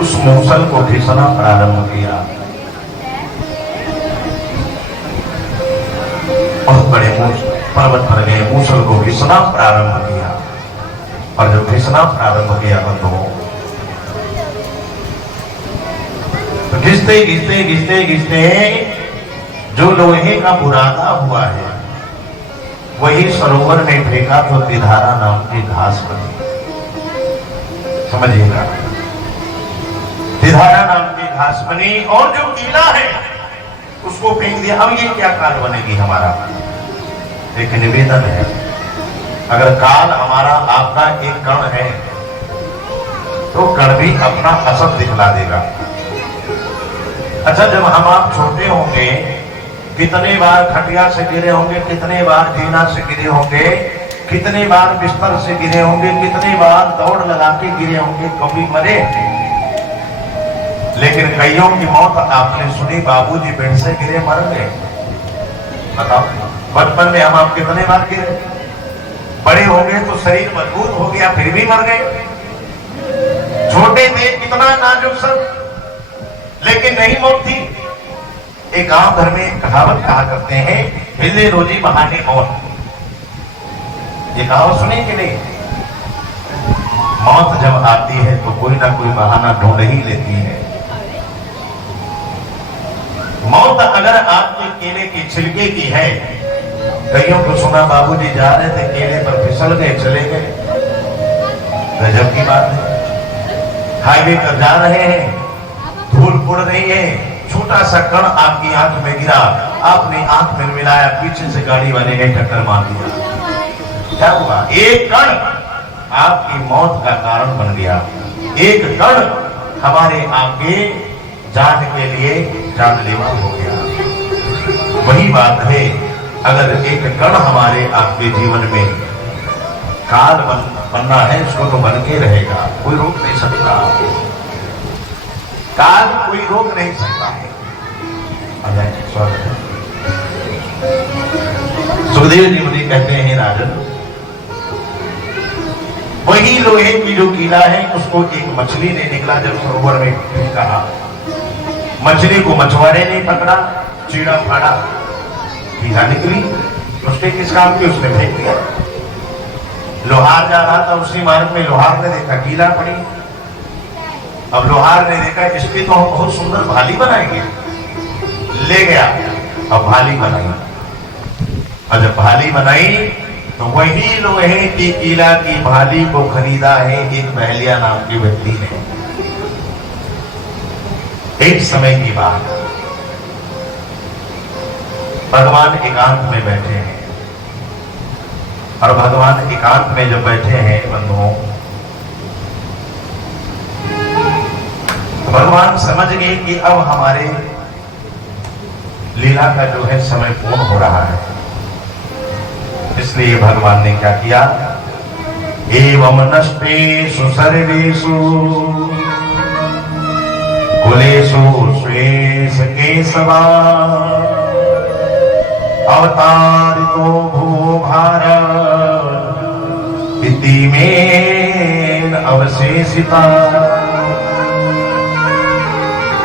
उस मूसल को घिसना प्रारंभ किया। बहुत बड़े पर्वत पर गए, मूसल को घिसना प्रारंभ किया और जब घिसना प्रारंभ किया तो घिसते घिसते घिसते घिसते जो लोहे का बुरादा हुआ है वही सरोवर में फेंका तो तिधारा नाम की घास बनी। समझिएगा, तिधारा नाम की घास बनी और जो कीला है उसको फेंक दिया। अब ये क्या काल बनेगी हमारा? एक निवेदन है, अगर काल हमारा आपका एक कण है तो कण भी अपना असर दिखला देगा। अच्छा, जब हम आप छोटे होंगे कितने बार खटिया से गिरे होंगे, कितने बार जीना से गिरे होंगे, कितने बार बिस्तर से गिरे होंगे, कितने बार दौड़ लगा के गिरे होंगे, कभी मरे। लेकिन कईयों की मौत आपने सुनी, बाबूजी बेड से गिरे मर गए। बताओ, बचपन में हम आप कितने बार गिरे? बड़े हो गए तो शरीर मजबूत हो गया फिर भी मर गए। छोटे थे कितना नाजुक सब, लेकिन नहीं मौत थी। एक गांव घर में कहावत कहा करते हैं, हिले रोजी बहाने मौत। ये कहावत सुनी कि नहीं? मौत जब आती है तो कोई ना कोई बहाना ढूंढ ही लेती है। मौत अगर आपके केले की छिलके की है, कईयों को सुना बाबूजी जा रहे थे केले पर फिसल गए चले गए, गजब की बात है। हाईवे पर जा रहे हैं, धूल उड़ रही है, छोटा सा कण आपकी आंख में गिरा, आपने आंख में मिलाया, पीछे से गाड़ी वाले ने टक्कर मार दिया। क्या हुआ? एक कण आपकी मौत का कारण बन गया। एक कण हमारे आपके जान के लिए जानलेवा हो गया। वही बात है, अगर एक कण हमारे आपके जीवन में काल बनना है, इसको तो बन के रहेगा, कोई रोक नहीं सकता। काल कोई रोक नहीं सकता है। सुखदेव जी मुनि कहते हैं, राजन वही लोहे की जो कीला है उसको एक मछली ने निकला जब सरोवर में कहा। मछली को मछुआरे ने पकड़ा, चीड़ा फाड़ा, कीला निकली, उसके किस काम की? उसने फेंक दिया। लोहार जा रहा था, उसी मार्ग में लोहार ने देखा कीला पड़ी। अब लोहार ने देखा इसकी तो हम बहुत सुंदर भाली बनाएंगे, ले गया। अब भाली बनाई, और जब भाली बनाई तो वही लोहे की कीला की भाली को खरीदा है एक बहलिया नाम की व्यक्ति ने। एक समय की बात, भगवान एकांत में बैठे हैं, और भगवान एकांत में जब बैठे हैं बंधुओं, तो भगवान समझ गए कि अब हमारे लीला का जो है समय पूर्ण हो रहा है। इसलिए भगवान ने क्या किया? एवं नष्टेषु सर्वेषु कुलेषु श्वेष केशवा अवतारितो भूभार इति में अवशेषिता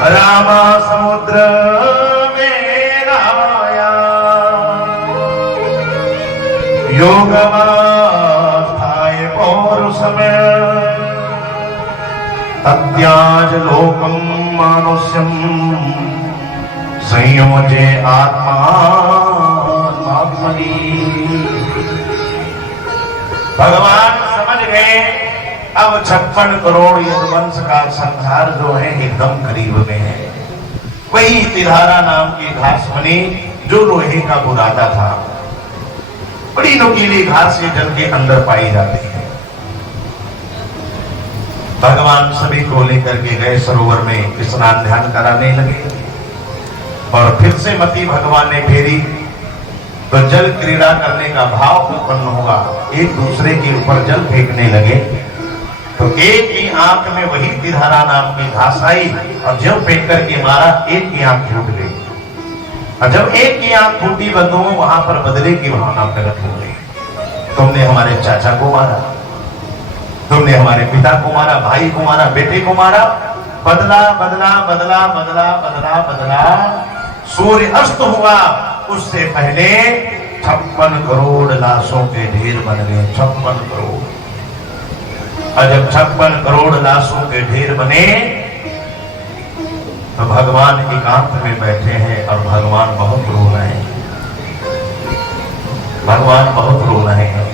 रामा समुद्र योगमास्थाय पौरुषमें तत्याज लोकं मानुष्यं संयोजे आत्मात्मनि। भगवान समझ गए अब 56 करोड़ यदुवंश का संहार जो है एकदम करीब में है। वही तिधारा नाम की घास बनी जो लोहे का बुरादा था, बड़ी नुकीली घास ये जल के अंदर पाई जाती है। भगवान सभी को लेकर के गए सरोवर में स्नान ध्यान कराने लगे और फिर से मति भगवान ने फेरी तो जल क्रीड़ा करने का भाव उत्पन्न हुआ। एक दूसरे के ऊपर जल फेंकने लगे तो एक ही आंख में वही तिरहरा नाम की घास आई और जब फेंक करके मारा एक ही आंख फूट गई। और जब एक ही आंख फूटी बंधुओं वहां पर बदले की भावना प्रकट हो गई। तुमने हमारे चाचा को मारा, तुमने हमारे पिता को मारा, भाई को मारा, बेटे को मारा, बदला बदला बदला बदला बदला बदला। सूर्य अस्त हुआ उससे पहले 56 करोड़ लाशों के ढेर बन गए। 56 करोड़। और जब 56 करोड़ लाशों के ढेर बने तो भगवान एकांत में बैठे हैं और भगवान बहुत रो रहे हैं। भगवान बहुत रो रहे हैं।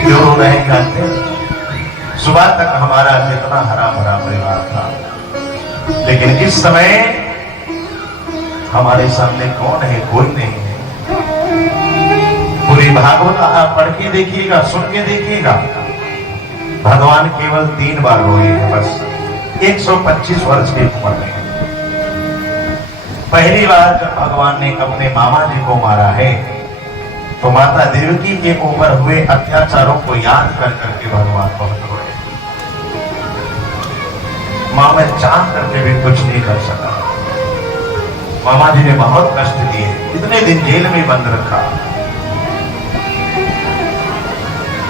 क्यों रो रहे हैं जानते हैं? सुबह तक हमारा कितना हरा भरा परिवार था, लेकिन इस समय हमारे सामने कौन है? कोई नहीं है। पूरी भागवत आप पढ़ के देखिएगा, सुन के देखिएगा। भगवान केवल 3 बार रोए हैं बस 125 वर्ष की उम्र में। पहली बार जब भगवान ने अपने मामा जी को मारा है तो माता देवकी के ऊपर हुए अत्याचारों को याद कर करके भगवान बहुत रोए। मां मैं चाह करके भी कुछ नहीं कर सका। मामा जी ने बहुत कष्ट दिए, इतने दिन जेल में बंद रखा।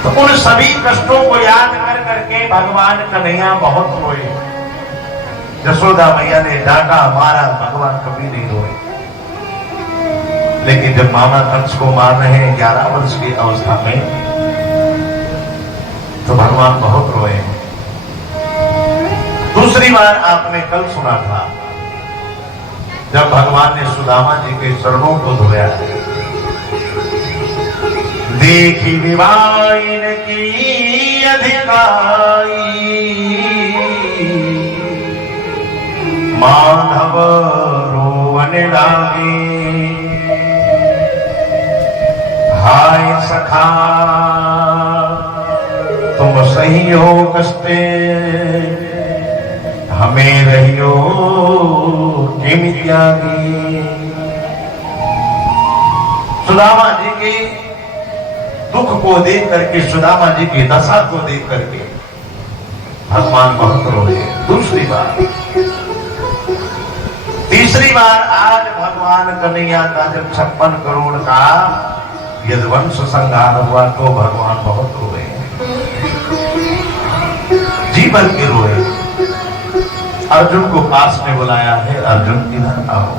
तो उन सभी कष्टों को याद कर करके भगवान कन्हैया बहुत रोए। यशोदा मैया ने डांटा मारा, भगवान कभी नहीं रोए। लेकिन जब मामा कंस को मार रहे हैं 11 वर्ष की अवस्था में तो भगवान बहुत रोए। दूसरी बार आपने कल सुना था जब भगवान ने सुदामा जी के चरणों को धोया। देखी विवाइन की अधिकाई माधव रोवन लागे। हाय सखा तुम सही हो कष्टे हमें रहियो किम त्यागी। सुदामा जी के दुख को देख करके, सुदामा जी की दशा को देख करके भगवान बहुत रोए। दूसरी बार। तीसरी बार आज भगवान कन्हैया का जब 56 करोड़ का यदुवंश संहार हुआ तो भगवान बहुत रोए, जीवन के रोए। अर्जुन को पास में बुलाया है, अर्जुन इधर आओ,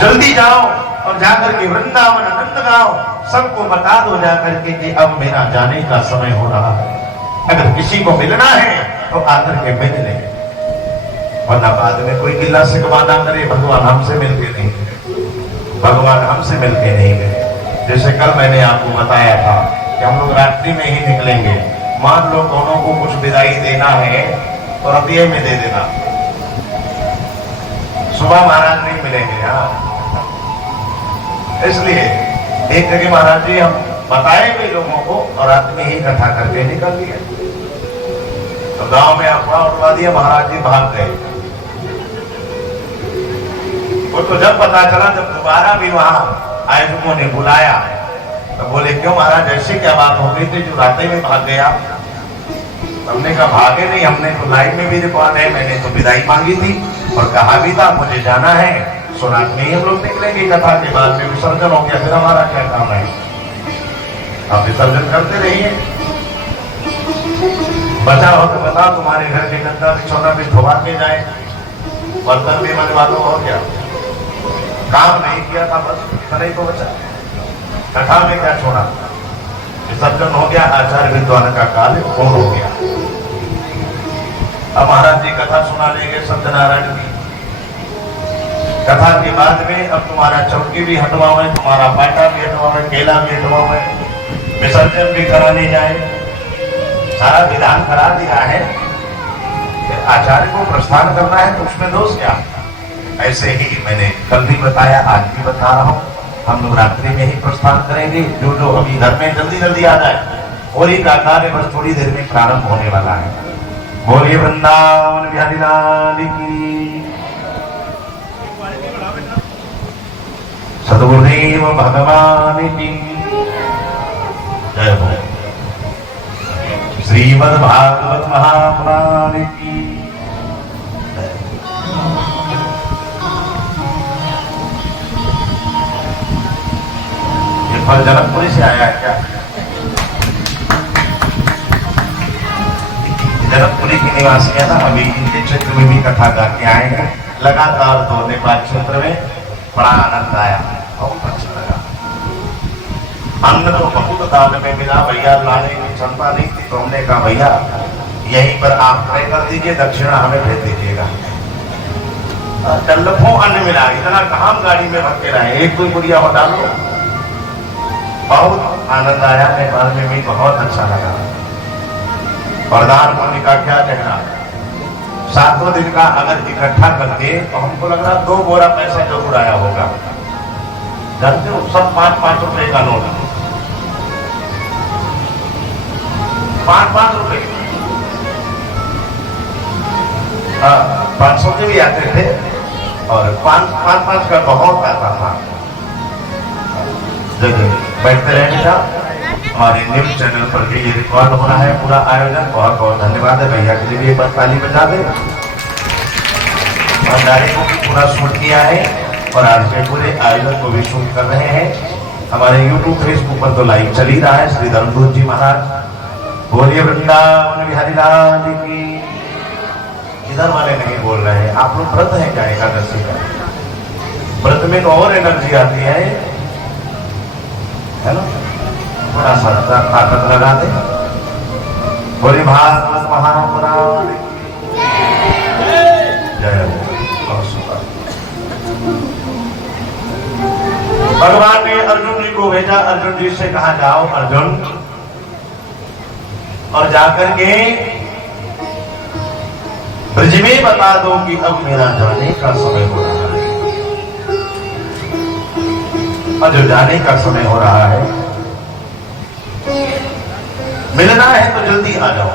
जल्दी जाओ और जाकर के वृंदावन आनंद गाओ, सबको बता दो जाकर के कि अब मेरा जाने का समय हो रहा है। अगर किसी को मिलना है तो आकर के मिल ले, वरना बाद में कोई गिल्ला शिकवा ना करे। भगवान हमसे मिलके नहीं गए, भगवान हमसे मिलके नहीं गए। जैसे कल मैंने आपको बताया था कि हम लोग रात्रि में ही निकलेंगे। मान लो दोनों को कुछ विदाई देना है तो रतिये में दे देना, सुबह महाराज नहीं मिलेंगे। हाँ, इसलिए एक जगह महाराज जी हम बताए भी लोगों को और रात में ही कथा करके निकल लिए। तो गांव में अफवाह उठवा दिया, महाराज जी भाग गए। वो तो जब पता चला, जब दोबारा भी वहां आयोजकों ने बुलाया तो बोले क्यों महाराज ऐसे क्या बात हो गई थी जो रात में भाग गया? हमने कहा भागे नहीं, हमने तो लाइव में भी रिकॉर्ड है, मैंने तो विदाई मांगी थी और कहा भी था मुझे जाना है, सो रात में ही हम लोग निकलेंगे। कथा के बाद में विसर्जन हो गया, फिर हमारा क्या काम है? आप विसर्जन करते रहिए। बचा हो तो बताओ, तुम्हारे घर के गद्दा बिछौना भी धोवा के जाए, बर्तन भी मनवा लो, और क्या काम नहीं किया था, बस इतना ही तो बचा। कथा में क्या छोड़ा? विसर्जन हो गया, आचार्य विद्वान का काल पूर्ण हो गया। अब महाराज जी कथा सुना लेंगे सत्यनारायण की। कथा के बाद में अब तुम्हारा चौकी भी हटवाओ, तुम्हारा पाटा भी हटवाओ, केला भी हटवाओ, विसर्जन भी कराने जाए, सारा विधान करा दिया है। आचार्य को प्रस्थान करना है तो उसमें दोष क्या? ऐसे ही मैंने कल भी बताया, आज भी बता रहा हूँ, हम लोग रात्रि में ही प्रस्थान करेंगे। जो जो अभी घर में जल्दी जल्दी आ जाए, होली का कार्य बस थोड़ी देर में प्रारंभ होने वाला है। बोलिए वृंदावन बिहारी लाल की, सद्गुरुदेव भगवान की जय हो। श्रीमद् भागवत महापुराण की ये फल जनकपुरी से आया है क्या? जनकपुरी की निवासी है ना, अभी इनके क्षेत्र में भी कथा गा के आए हैं लगातार। तो नेपाल क्षेत्र में बड़ा आनंद आया, बहुत अच्छा लगा। अन्न तो बहुत दान में मिला, भैया लाने की क्षमता नहीं थी, तो हमने कहा भैया यहीं पर आप तय कर दीजिए, दक्षिणा हमें भेज दीजिएगा। चल्लफों अन्न मिला, इतना कहाँ गाड़ी में भर के रहे, एक कोई बुढ़िया बता लो। बहुत आनंद आया, नेपाल में भी बहुत अच्छा लगा। वरदान पुण्य का क्या कहना, 7वें दिन का अगर इकट्ठा करते तो हमको लग रहा 2 बोरा पैसा जरूर आया होगा। जानते हो, सब 5-5 रुपए का नोट, 5-5 रुपए। 500 के भी आते थे और 5-5 का बहुत आता था। जगह बैठते रहने का। हमारे न्यूज चैनल पर भी ये रिकॉर्ड हो रहा है पूरा आयोजन। बहुत बहुत धन्यवाद है भैया के लिए भी, एक बार ताली बजा दे। भंडारे को भी पूरा शूट किया है और आज के पूरे आयोजन को भी शूट कर रहे हैं। हमारे YouTube फेसबुक पर तो लाइव चल ही रहा है। श्री धर्मदूत जी महाराज बोलिए वृंदावन बिहारी लाल की। इधर वाले नहीं बोल रहे हैं। आप लोग व्रत है क्या एकादशी का? व्रत में तो और एनर्जी आती है ना? थोड़ा सा ताकत लगा दे। बोली भागवत महापुराण जय हो। भगवान ने अर्जुन जी को भेजा, अर्जुन जी से कहा जाओ अर्जुन, और जाकर के ब्रज में बता दो कि अब मेरा जाने का समय हो रहा है। और जो जाने का समय हो रहा है, मिलना है तो जल्दी आ जाओ।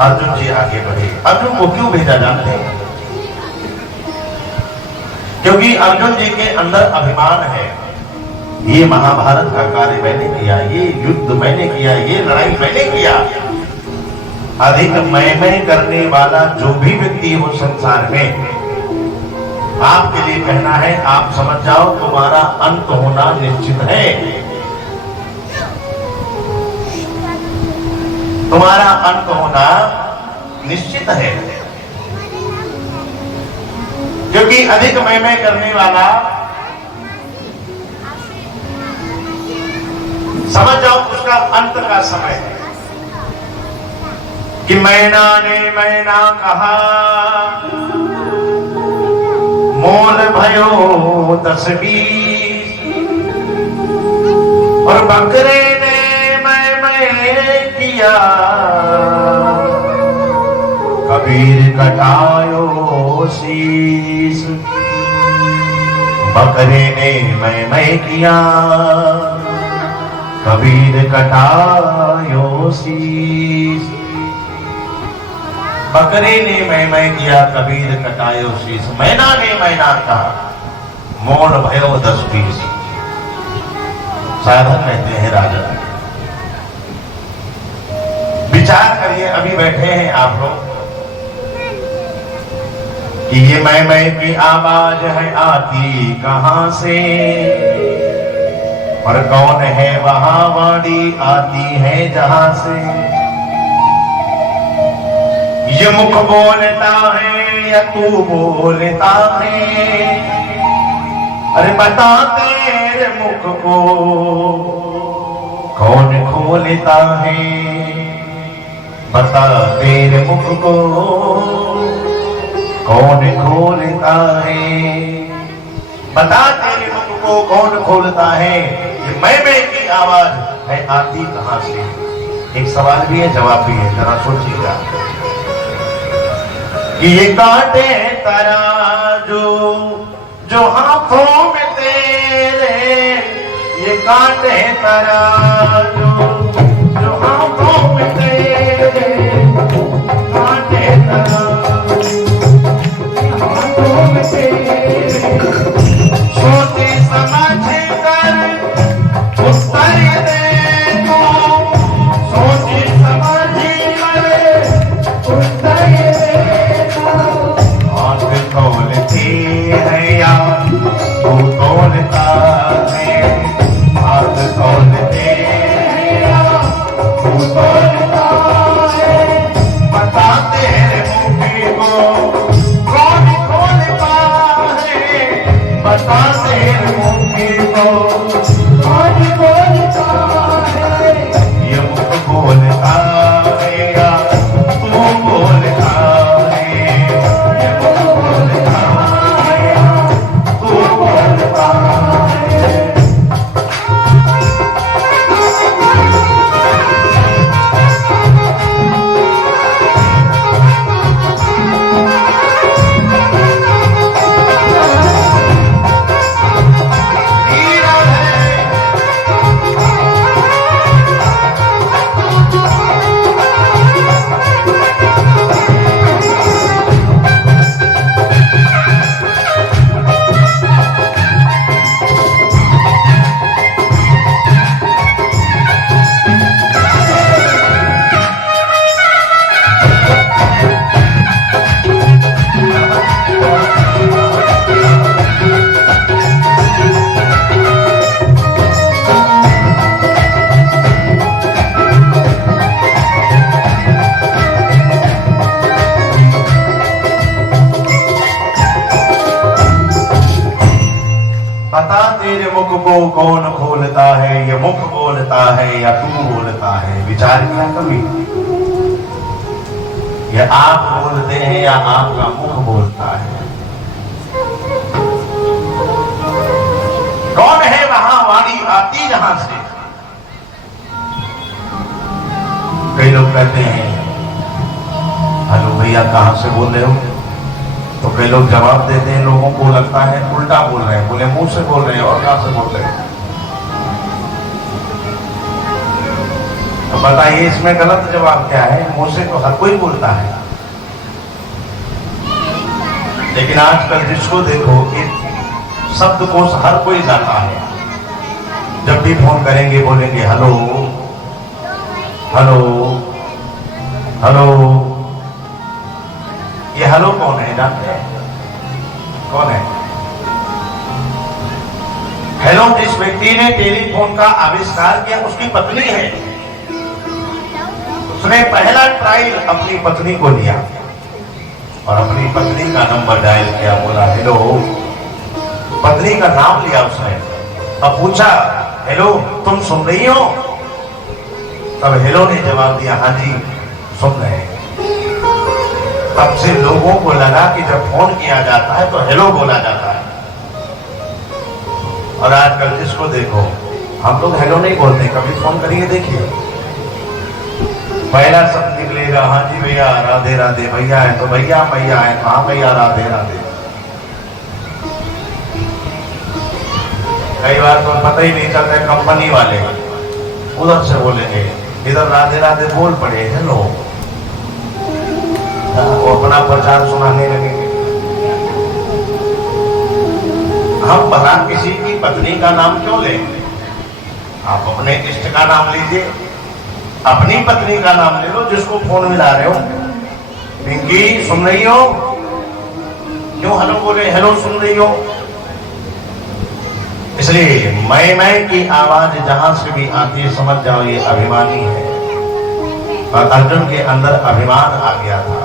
अर्जुन जी आगे बढ़े। अर्जुन को क्यों भेजा जानते हैं? क्योंकि अर्जुन जी के अंदर अभिमान है। ये महाभारत का कार्य मैंने किया, ये युद्ध मैंने किया, ये लड़ाई मैंने किया। अधिक मैं करने वाला जो भी व्यक्ति हो संसार में, आपके लिए कहना है, आप समझ जाओ तुम्हारा अंत होना निश्चित है। तुम्हारा अंत होना निश्चित है। क्योंकि अधिक मैं करने वाला, समझ जाओ उसका अंत का समय है कि मैना ने मैना कहा, मोल भयो 10-20, और बकरे ने मैं किया, कबीर कटायो शीश। बकरे ने मैं किया, कबीर कटायो शीश। बकरे ने मैं किया, कबीर कटायो शीश। मैना ने मैना कहा, मोल भयो 10-20। साधन रहते हैं राजा। विचार करिए, अभी बैठे हैं आप लोग कि ये मैं की आवाज है आती कहां से, और कौन है वहां वाणी आती है जहां से। ये मुख बोलता है या तू बोलता है, अरे बता तेरे मुख को कौन खोलता है। बता तेरे मुख को कौन खोलता है। बता तेरे मुख को कौन खोलता है। ये मैं की आवाज है आती कहां से। एक सवाल भी है, जवाब भी है, जरा सोचिएगा। कि ये कांटे तराजू जो हाथों में तेरे, ये कांटे तराजू जो हाथों में तेरे, कांटे तराजू हाथों में तेरे, सोचे समझ कर उत्तर दे दो, सोचे समझ कर उत्तर दे दो। आंख खोलती है या तू तोलता है, आंख खोलते हैं या तू तोलता है, बता तेरे मुंह को कौन खोलता है, बता तेरे मुंह को कौन खोलता है। ये मुख बोलता है या तू बोलता है, ये मुख बोलता है या तू बोलता है। बता तेरे मुख को कौन खोलता है, ये मुख बोलता है या तू बोलता है। विचार किया कभी? ये आप बोलते हैं या आपका मुख बोलता है? कौन है वहां वाणी आती जहां से? कई लोग कहते हैं हेलो भैया कहां से बोल रहे हो, तो कई लोग जवाब देते हैं, लोगों को लगता है उल्टा बोल रहे हैं, बोले मुंह से बोल रहे हैं और कहां से बोल रहे हैं। तो बताइए इसमें गलत जवाब क्या है? मुंह से तो हर कोई बोलता है, लेकिन आजकल जिसको देखो इस शब्द को हर कोई जाता है। जब भी फोन करेंगे बोलेंगे हेलो हेलो हेलो। ये हेलो कौन है जानते हैं? कौन है? हेलो जिस व्यक्ति ने टेलीफोन का आविष्कार किया उसकी पत्नी है। उसने पहला ट्रायल अपनी पत्नी को लिया और अपनी पत्नी का नंबर डायल किया, बोला हेलो। पत्नी का नाम लिया उसने, अब पूछा हेलो तुम सुन रही हो? तब हेलो ने जवाब दिया हाँ जी सुन रहे हैं। तब से लोगों को लगा कि जब फोन किया जाता है तो हेलो बोला जाता है। और आजकल जिसको देखो हम लोग हेलो नहीं बोलते, कभी फोन करिए देखिए पहला शब्द निकलेगा हाँ जी भैया राधे राधे, भैया है तो भैया, मैया है तो हाँ भैया राधे राधे। कई बार तो पता ही नहीं चलता, कंपनी वाले उधर से बोलेंगे, इधर राधे राधे बोल पड़े हेलो, वो अपना प्रचार सुनाने लगेंगे। हम भला किसी की पत्नी का नाम क्यों लें? आप अपने इष्ट का नाम लीजिए, अपनी पत्नी का नाम ले लो जिसको फोन मिला रहे हो। पिंकी सुन रही हो? क्यों हेलो बोले? हेलो सुन रही हो? इसलिए मैं की आवाज जहां से भी आती है समझ जाओ ये अभिमानी है। और अर्जुन के अंदर अभिमान आ गया था।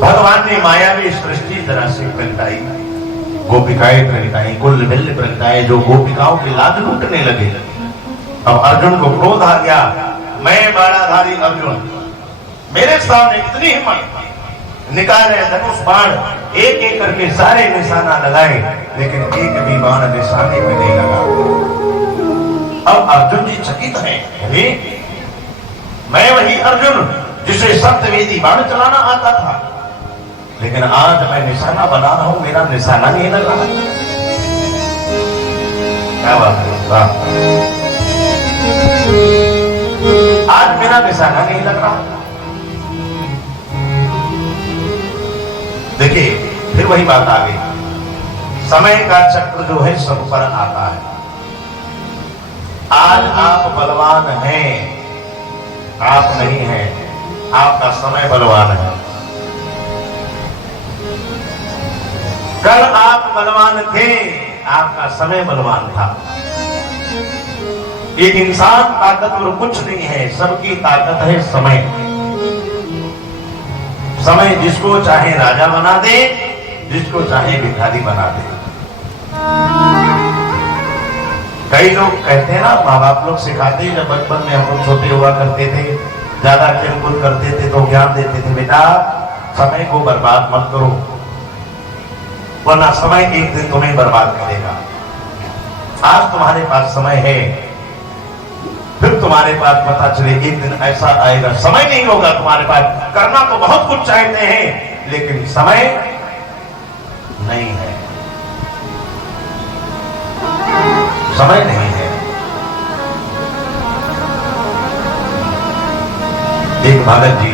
भगवान ने मायावी सृष्टि तरह से प्रगटाई, गोपिकाएं प्रगटाई, कुल मिल प्रगटाए, जो गोपिकाओं की लाज लूटने लगे। अब अर्जुन को क्रोध आ गया, मैं बाणाधारी अर्जुन, मेरे सामने इतनी हिम्मत, निकाले धनुष बाण, एक एक करके सारे निशाना लगाए, लेकिन एक भी बाण निशाने में नहीं लगा। अब अर्जुन जी चकित हैं, मैं वही अर्जुन जिसे सप्तवेदी बाण चलाना आता था, लेकिन आज मैं निशाना बना रहा हूं, मेरा निशाना नहीं लग रहा। क्या बात है, वाह। आज मेरा निशाना नहीं लग रहा। देखिए फिर वही बात आ गई, समय का चक्र जो है सब पर आता है। आज आप बलवान हैं, आप नहीं हैं, आपका समय बलवान है। कल आप बलवान थे, आपका समय बलवान था। एक इंसान ताकतवर कुछ नहीं है, सबकी ताकत है समय। समय जिसको चाहे राजा बना दे, जिसको चाहे भिखारी बना दे। कई लोग कहते हैं ना, माँ बाप लोग सिखाते हैं, जब बचपन में हम लोग छोटे हुआ करते थे, ज्यादा खेलकूद करते थे तो ज्ञान देते थे, बेटा समय को बर्बाद मत करो, वरना समय एक दिन तुम्हें बर्बाद करेगा। आज तुम्हारे पास समय है, फिर तुम्हारे पास पता चले एक दिन ऐसा आएगा समय नहीं होगा तुम्हारे पास। करना तो बहुत कुछ चाहते हैं, लेकिन समय नहीं है, समय नहीं है। एक भगत जी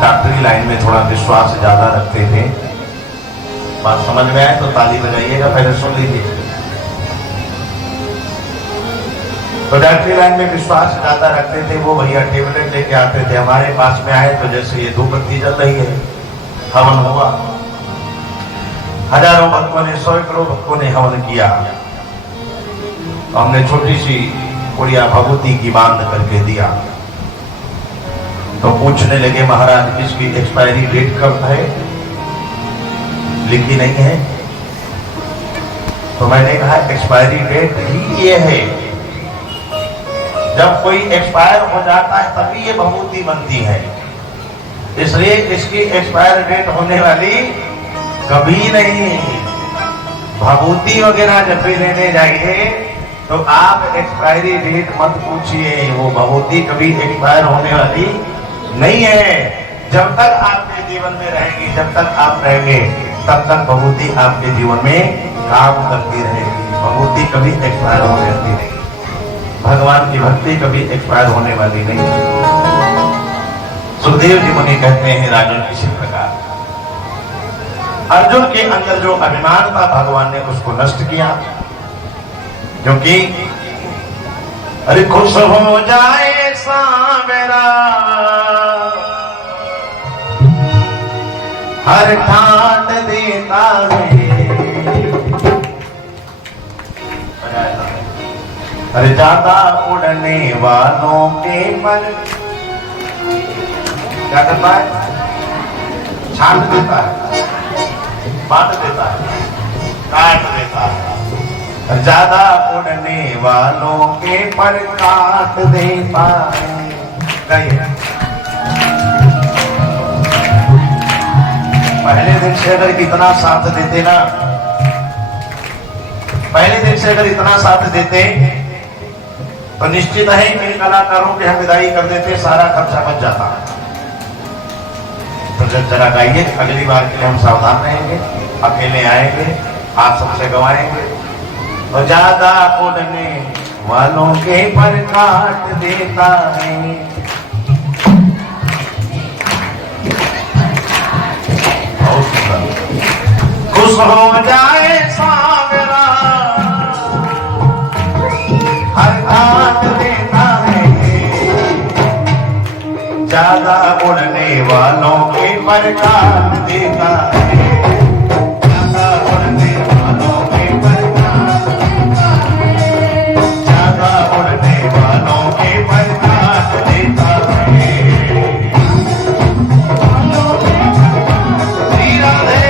डॉक्टरी लाइन में थोड़ा विश्वास ज्यादा रखते थे। बात समझ में आए तो ताली बजाइएगा, पहले सुन लीजिए। तो डॉक्टरी लाइन में विश्वास ज्यादा रखते थे। वो भैया टेबलेट लेके आते थे, हमारे पास में आए तो जैसे ये धूप बत्ती जल रही है, हवन हुआ, हजारों भक्तों ने, सैकड़ों भक्तों ने हवन किया। हमने छोटी सी गुड़िया भगवती की बांध करके दिया। तो पूछने लगे, महाराज इसकी एक्सपायरी डेट कब है? लिखी नहीं है। तो मैंने कहा एक्सपायरी डेट ही ये है, जब कोई एक्सपायर हो जाता है तभी ये भभूति बनती है, इसलिए इसकी एक्सपायर डेट होने वाली कभी नहीं। भभूति वगैरह जब भी लेने जाइए तो आप एक्सपायरी डेट मत पूछिए, वो भभूति कभी एक्सपायर होने वाली नहीं है। जब तक आपके जीवन में रहेगी, जब तक आप रहेंगे, तब तक भभूति आपके जीवन में काम करती रहेगी। भभूति कभी एक्सपायर होने वाली नहीं, भगवान की भक्ति कभी एक्सपायर होने वाली नहीं। सुखदेव जी मुनि कहते हैं, राजन इसी प्रकार अर्जुन के अंदर जो अभिमान था, भगवान ने उसको नष्ट किया। क्योंकि अरे खुश हो जाए सांवरा हर ठाट देता है, अरे ज्यादा उड़ने वालों के मन क्या करता है? छाट देता है, बांट देता है, काट देता है। ज्यादा उड़ने वालों के पर काट देता है। पहले दिन से अगर इतना साथ देते ना, पहले दिन से अगर इतना साथ देते तो निश्चित है इन कलाकारों की हम विदाई कर देते, सारा खर्चा बच जाता। तो जरा गाइए, अगली बार के लिए हम सावधान रहेंगे, अकेले आएंगे, आप सबसे गवाएंगे। तो ज्यादा उड़ने वालों के पर काट देता है। बहुत सुंदर। खुश हो जाए सांवरा हर काट देता है, ज्यादा उड़ने वालों के पर काट देता है। ज्यादा उड़ने वालों के पर काट देता है, ज्यादा उड़ने वालों के पर काट देता है। श्री राधे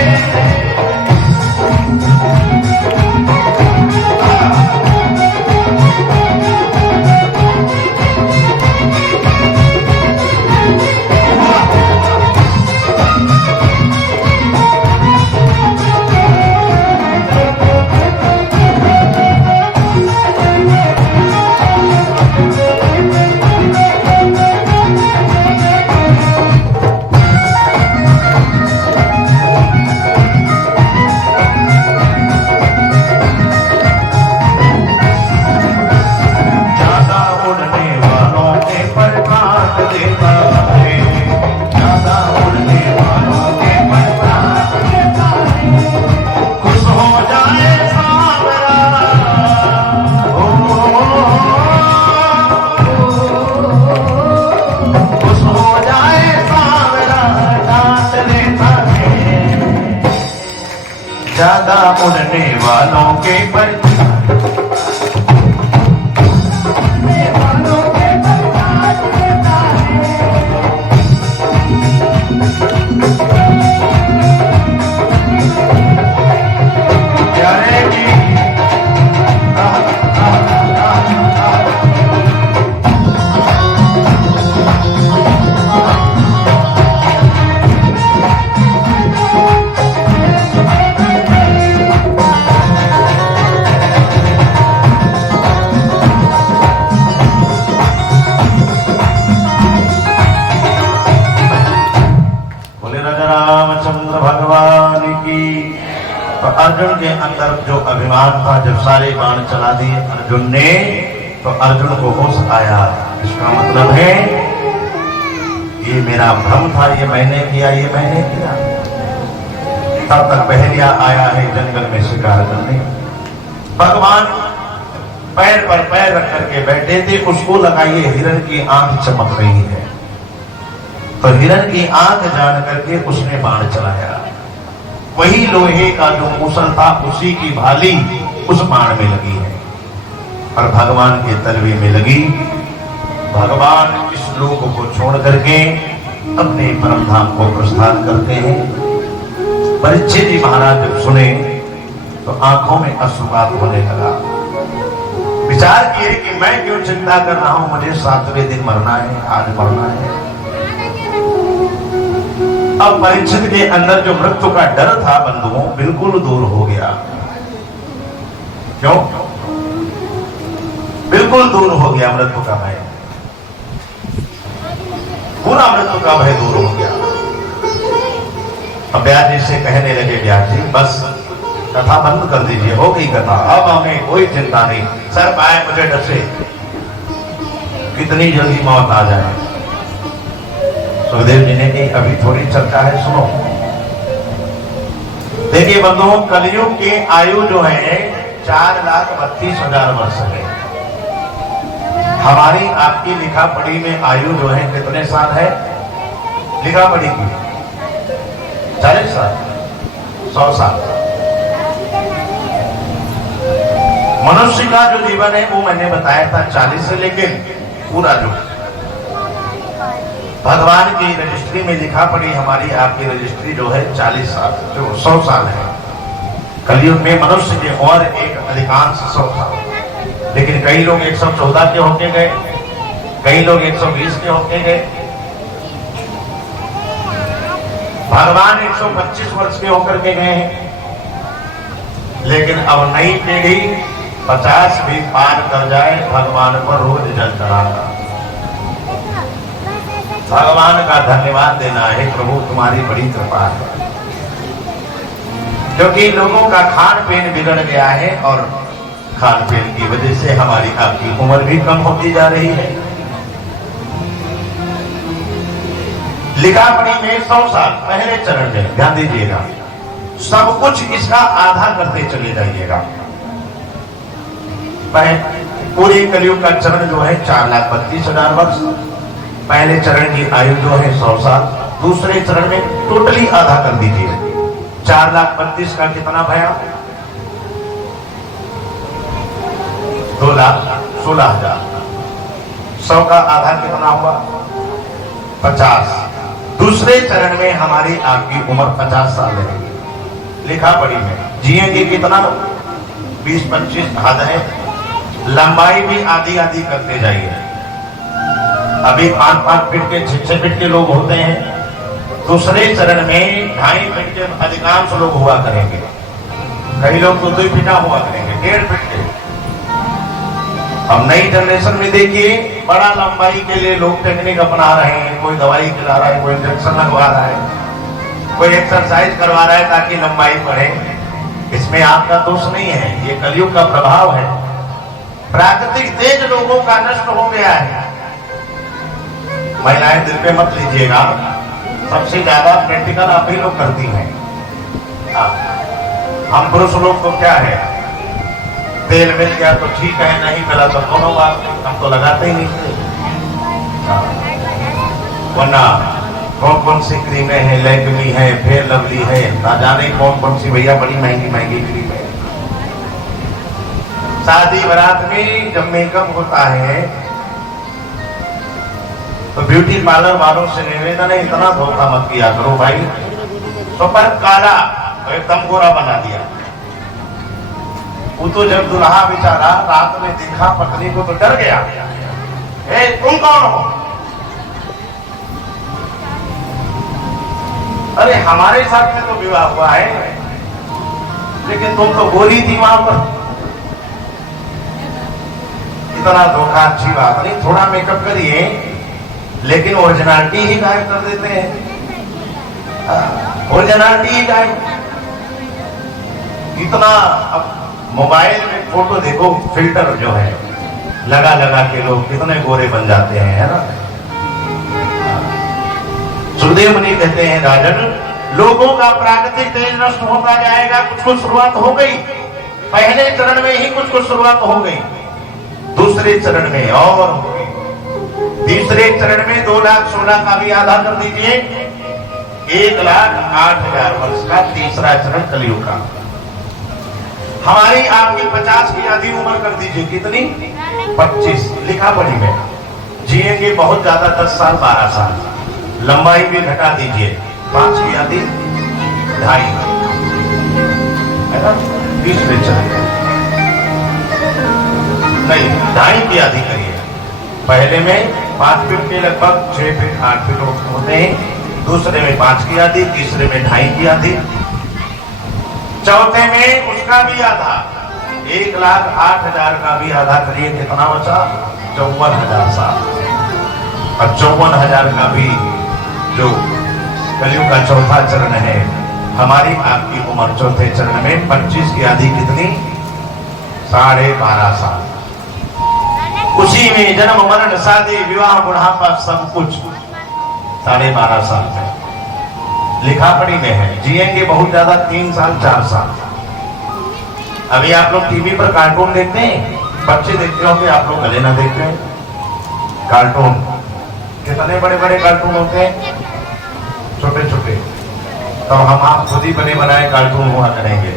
ज्यादा उड़ने वालों के पर रामचंद्र भगवान की। तो अर्जुन के अंदर जो अभिमान था, जब सारे बाण चला दिए अर्जुन ने, तो अर्जुन को होश आया। इसका मतलब है ये मेरा भ्रम था, ये मैंने किया, ये मैंने किया। तब तक पहलिया आया है जंगल में शिकार करने। भगवान पैर पर पैर रख करके बैठे थे, उसको लगाइए हिरण की आंख चमक रही है, तो हिरण की आंख जान करके उसने बाण चलाया। वही लोहे का जो मूसल था उसी की भाली उस बाण में लगी है और भगवान के तलवे में लगी। भगवान इस लोक को छोड़ करके अपने परम धाम को प्रस्थान करते हैं। परीक्षित जी महाराज जब सुने तो आंखों में अश्रुपात होने लगा। विचार किए कि मैं क्यों चिंता कर रहा हूं, मुझे 7वें दिन मरना है, आज मरना है। अब परीक्षित के अंदर जो मृत्यु का डर था बंधुओं बिल्कुल दूर हो गया। क्यों? बिल्कुल दूर हो गया मृत्यु का भय, पूरा मृत्यु का भय दूर हो गया। अब व्यास जी से कहने लगे, व्यास जी बस कथा बंद कर दीजिए, हो गई कथा, अब हमें कोई चिंता नहीं। सर पाए मुझे डर से कितनी जल्दी मौत आ जाए। सुखदेव जी ने कही अभी थोड़ी चर्चा है, सुनो। देखिए बंधुओं, कलयुग की आयु जो है 4,32,000 वर्ष है। हमारी आपकी लिखा पढ़ी में आयु जो है कितने साल है? लिखा पढ़ी की 40 साल, 100 साल। मनुष्य का जो जीवन है वो मैंने बताया था 40 से, लेकिन पूरा जो भगवान की रजिस्ट्री में लिखा पड़ी हमारी आपकी रजिस्ट्री जो है 40 साल, जो 100 साल है। कलयुग में मनुष्य के और एक अधिकांश 100 साल, लेकिन कई लोग 114 के होके गए, कई लोग 120 के होके गए। भगवान 125 वर्ष के होकर के गए हैं, लेकिन अब नई पीढ़ी 50 भी पार कर जाए भगवान पर रोज जल चढ़ाना। भगवान का धन्यवाद देना है, प्रभु तुम्हारी बड़ी कृपा है। क्योंकि लोगों का खान पीन बिगड़ गया है और खान पीन की वजह से हमारी आपकी उम्र भी कम होती जा रही है। लिखा पढ़ी में 100 साल पहले चरण में ध्यान दीजिएगा, सब कुछ इसका आधा करते चले जाइएगा। पूरे कलयुग का चरण जो है 4,32,000 वर्ष। पहले चरण की आयु जो है 100 साल, दूसरे चरण में टोटली आधा कर दीजिए। 4,32,000 का कितना भया? 2,16,000। 100 का आधा कितना हुआ? 50। दूसरे चरण में हमारी आपकी उम्र 50 साल रहेगी। लिखा पढ़ी में जिएंगे कितना? 20-25 आधा है। लंबाई भी आधी आधी करते जाइए। अभी 5-5 फीट के 6-6 फीट के लोग होते हैं, दूसरे चरण में 2.5 फीट के अधिकांश लोग हुआ करेंगे। कई लोग तो 2 फीटा हुआ करेंगे, 1.5 फीट के। अब नई जनरेशन में देखिए, बड़ा लंबाई के लिए लोग टेक्निक अपना रहे हैं। कोई दवाई खिला रहा है, कोई इंजेक्शन लगवा रहा है, कोई एक्सरसाइज करवा रहा है ताकि लंबाई बढ़े। इसमें आपका दोष नहीं है, ये कलयुग का प्रभाव है। प्राकृतिक तेज लोगों का नष्ट हो गया है। महिलाएं दिल पे मत लीजिएगा, सबसे ज्यादा प्रैक्टिकल आप ही लोग करती हैं। हम पुरुष लोग को क्या है, तेल मिल गया तो ठीक है, नहीं मिला तो दोनों बात, हम तो लगाते ही नहीं। वरना कौन कौन सी क्रीमें हैं, लैक्मी है, फेयर लवली है, ना जाने कौन कौन सी भैया बड़ी महंगी महंगी क्रीम है। शादी बारात में जब मेकअप होता है तो ब्यूटी पार्लर वालों से निवेदन है, इतना धोखा मत किया करो भाई। तो पर काला तो एकदम गोरा बना दिया। वो तो जब दुल्हा बेचारा रात में देखा पत्नी को तो डर गया, ए तुम कौन हो? अरे हमारे साथ में तो विवाह हुआ है, लेकिन तुम तो गोरी थी वहां पर। इतना धोखा अच्छी बात नहीं, थोड़ा मेकअप करिए, लेकिन ओरिजिनलिटी ही गायब कर देते हैं। ओरिजिनलिटी ही गायब। इतना अब मोबाइल में फोटो देखो, फिल्टर जो है लगा लगा के लोग कितने गोरे बन जाते हैं, है ना। सुखदेव मुनि कहते हैं राजन, लोगों का प्राकृतिक तेज नष्ट होता जाएगा। कुछ शुरुआत हो गई, पहले चरण में ही कुछ शुरुआत हो गई, दूसरे चरण में और हो गई, तीसरे चरण में 2,16,000 का भी आधा कर दीजिए, 1,08,000 वर्ष का तीसरा चरण कलयुग का। हमारी आपकी 50 की आधी उम्र कर दीजिए, कितनी? 25। लिखा पढ़ी में जिएंगे बहुत ज्यादा, 10 साल 12 साल। लंबाई भी घटा दीजिए, 5 की आधी 2.5 है ना, 20 में चले नहीं, 2.5 की आधी करिए। पहले में 5 फीट के लगभग 6 फीट 8 फीट होते हैं, दूसरे में 5 की आधी, तीसरे में 2.5 की आधी, चौथे में उसका भी आधा, 1,08,000 का भी आधा करिए, कितना बचा? 54,000 साल। और 54,000 का भी जो कलयुग का चौथा चरण है, हमारी आपकी उम्र चौथे चरण में 25 की आधी कितनी? 12.5 साल। उसी में जन्म मरण शादी विवाह बुढ़ापा सब कुछ 12.5 साल में लिखा पढ़ी में है। जिएंगे बहुत ज्यादा 3 साल 4 साल। अभी आप लोग टीवी पर कार्टून देखते हैं, बच्चे देखते होंगे, आप लोग गले ना देखते हैं कार्टून। कितने बड़े बड़े कार्टून होते हैं, छोटे छोटे। तो हम आप खुद ही बने बनाए कार्टून हुआ करेंगे,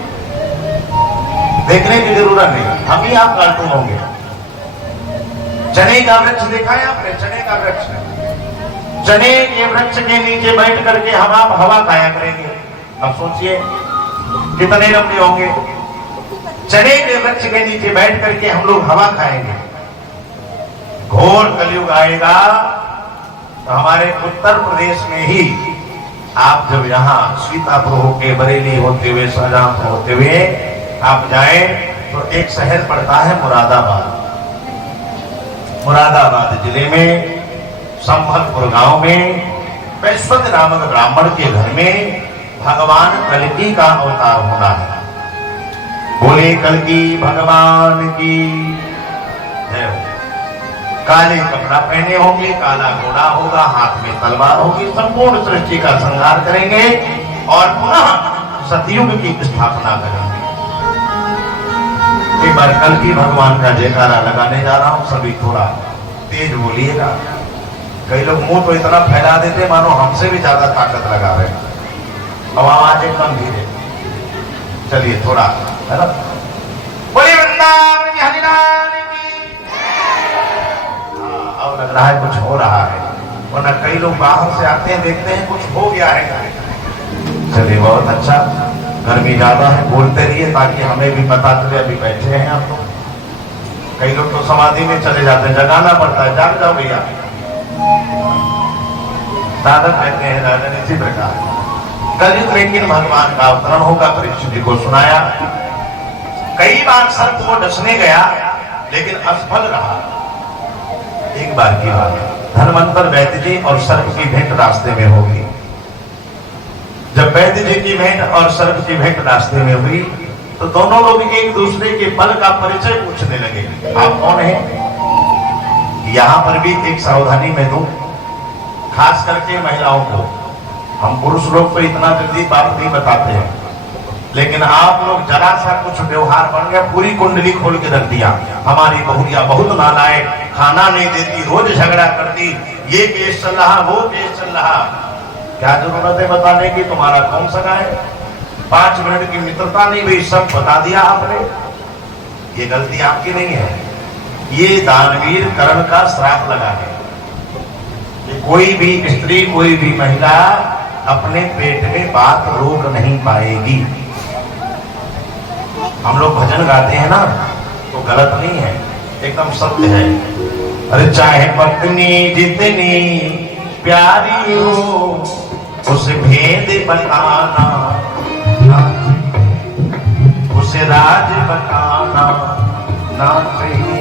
देखने की जरूरत नहीं, हम ही आप कार्टून होंगे। चने का वृक्ष देखा है आपने? चने का वृक्ष, चने के वृक्ष के नीचे बैठ करके हम आप हवा खाया करेंगे। अब सोचिए कितने लंबे होंगे। चने के वृक्ष के नीचे बैठ करके हम लोग हवा खाएंगे। घोर कलयुग आएगा तो हमारे उत्तर प्रदेश में ही आप जब यहाँ सीतापुर होके, बरेली होते हुए, शाहजहांपुर होते हुए आप जाए तो एक शहर पड़ता है मुरादाबाद। मुरादाबाद जिले में संभलपुर गांव में वैश्वत नामक ब्राह्मण के घर में भगवान कल्की का अवतार होना है। बोले कल्की भगवान की जय। काले कपड़ा पहने होंगे, काला घोड़ा होगा, हाथ में तलवार होगी, संपूर्ण सृष्टि का संहार करेंगे और पुनः सतयुग की स्थापना करेंगे। एक बार कल्की भगवान का जयकारा लगाने जा रहा हूं, सभी थोड़ा तेज बोलिएगा। कई लोग मुंह तो इतना फैला देते मानो हमसे भी ज्यादा ताकत लगा रहे हैं। अब आवाज एकदम धीरे, चलिए थोड़ा, है ना। बोलिए वृंदावन बिहारी लाल की। अब लग रहा है कुछ हो रहा है, वरना कई लोग बाहर से आते हैं, देखते हैं कुछ हो गया है। चलिए बहुत अच्छा। गर्मी ज्यादा है, बोलते रहिए ताकि हमें भी पता चले अभी बैठे हैं आप लोग। कई लोग तो समाधि में चले जाते हैं, जगाना पड़ता है, जाग जाओ भैया। साधक कहते हैं राजन इसी प्रकार कलयुग लेकिन भगवान का अवतरण होगा। परीक्षित जी को सुनाया, कई बार सर्प को डसने गया लेकिन असफल रहा। एक बार की बात, धनवंतर वैद्य जी और सर्प की भेंट रास्ते में होगी। जब वैद्य जी की भेंट और सर्प की भेंट रास्ते में हुई तो दोनों लोग एक दूसरे के बल का परिचय पूछने लगे, आप कौन हैं? यहां पर भी एक सावधानी में दूं, खास करके महिलाओं को। हम पुरुष लोग तो इतना जल्दी बात नहीं बताते हैं, लेकिन आप लोग जरा सा कुछ व्यवहार बन गया, पूरी कुंडली खोल के रख दिया। हमारी बहुरिया बहुत नालायक, खाना नहीं देती, रोज झगड़ा करती, ये केस चल रहा, वो केस चल रहा। क्या जरूरत है बताने की, तुम्हारा कौन सगा है? 5 मिनट की मित्रता नहीं हुई, सब बता दिया आपने। ये गलती आपकी नहीं है, ये दानवीर कर्ण का श्राप लगा है कि कोई भी स्त्री, कोई भी महिला अपने पेट में बात रोक नहीं पाएगी। हम लोग भजन गाते हैं ना, तो गलत नहीं है, एकदम सत्य है। अरे चाहे पत्नी जितनी प्यारी हो, उसे भेद बताना, उसे राज बताना ना चाहिए।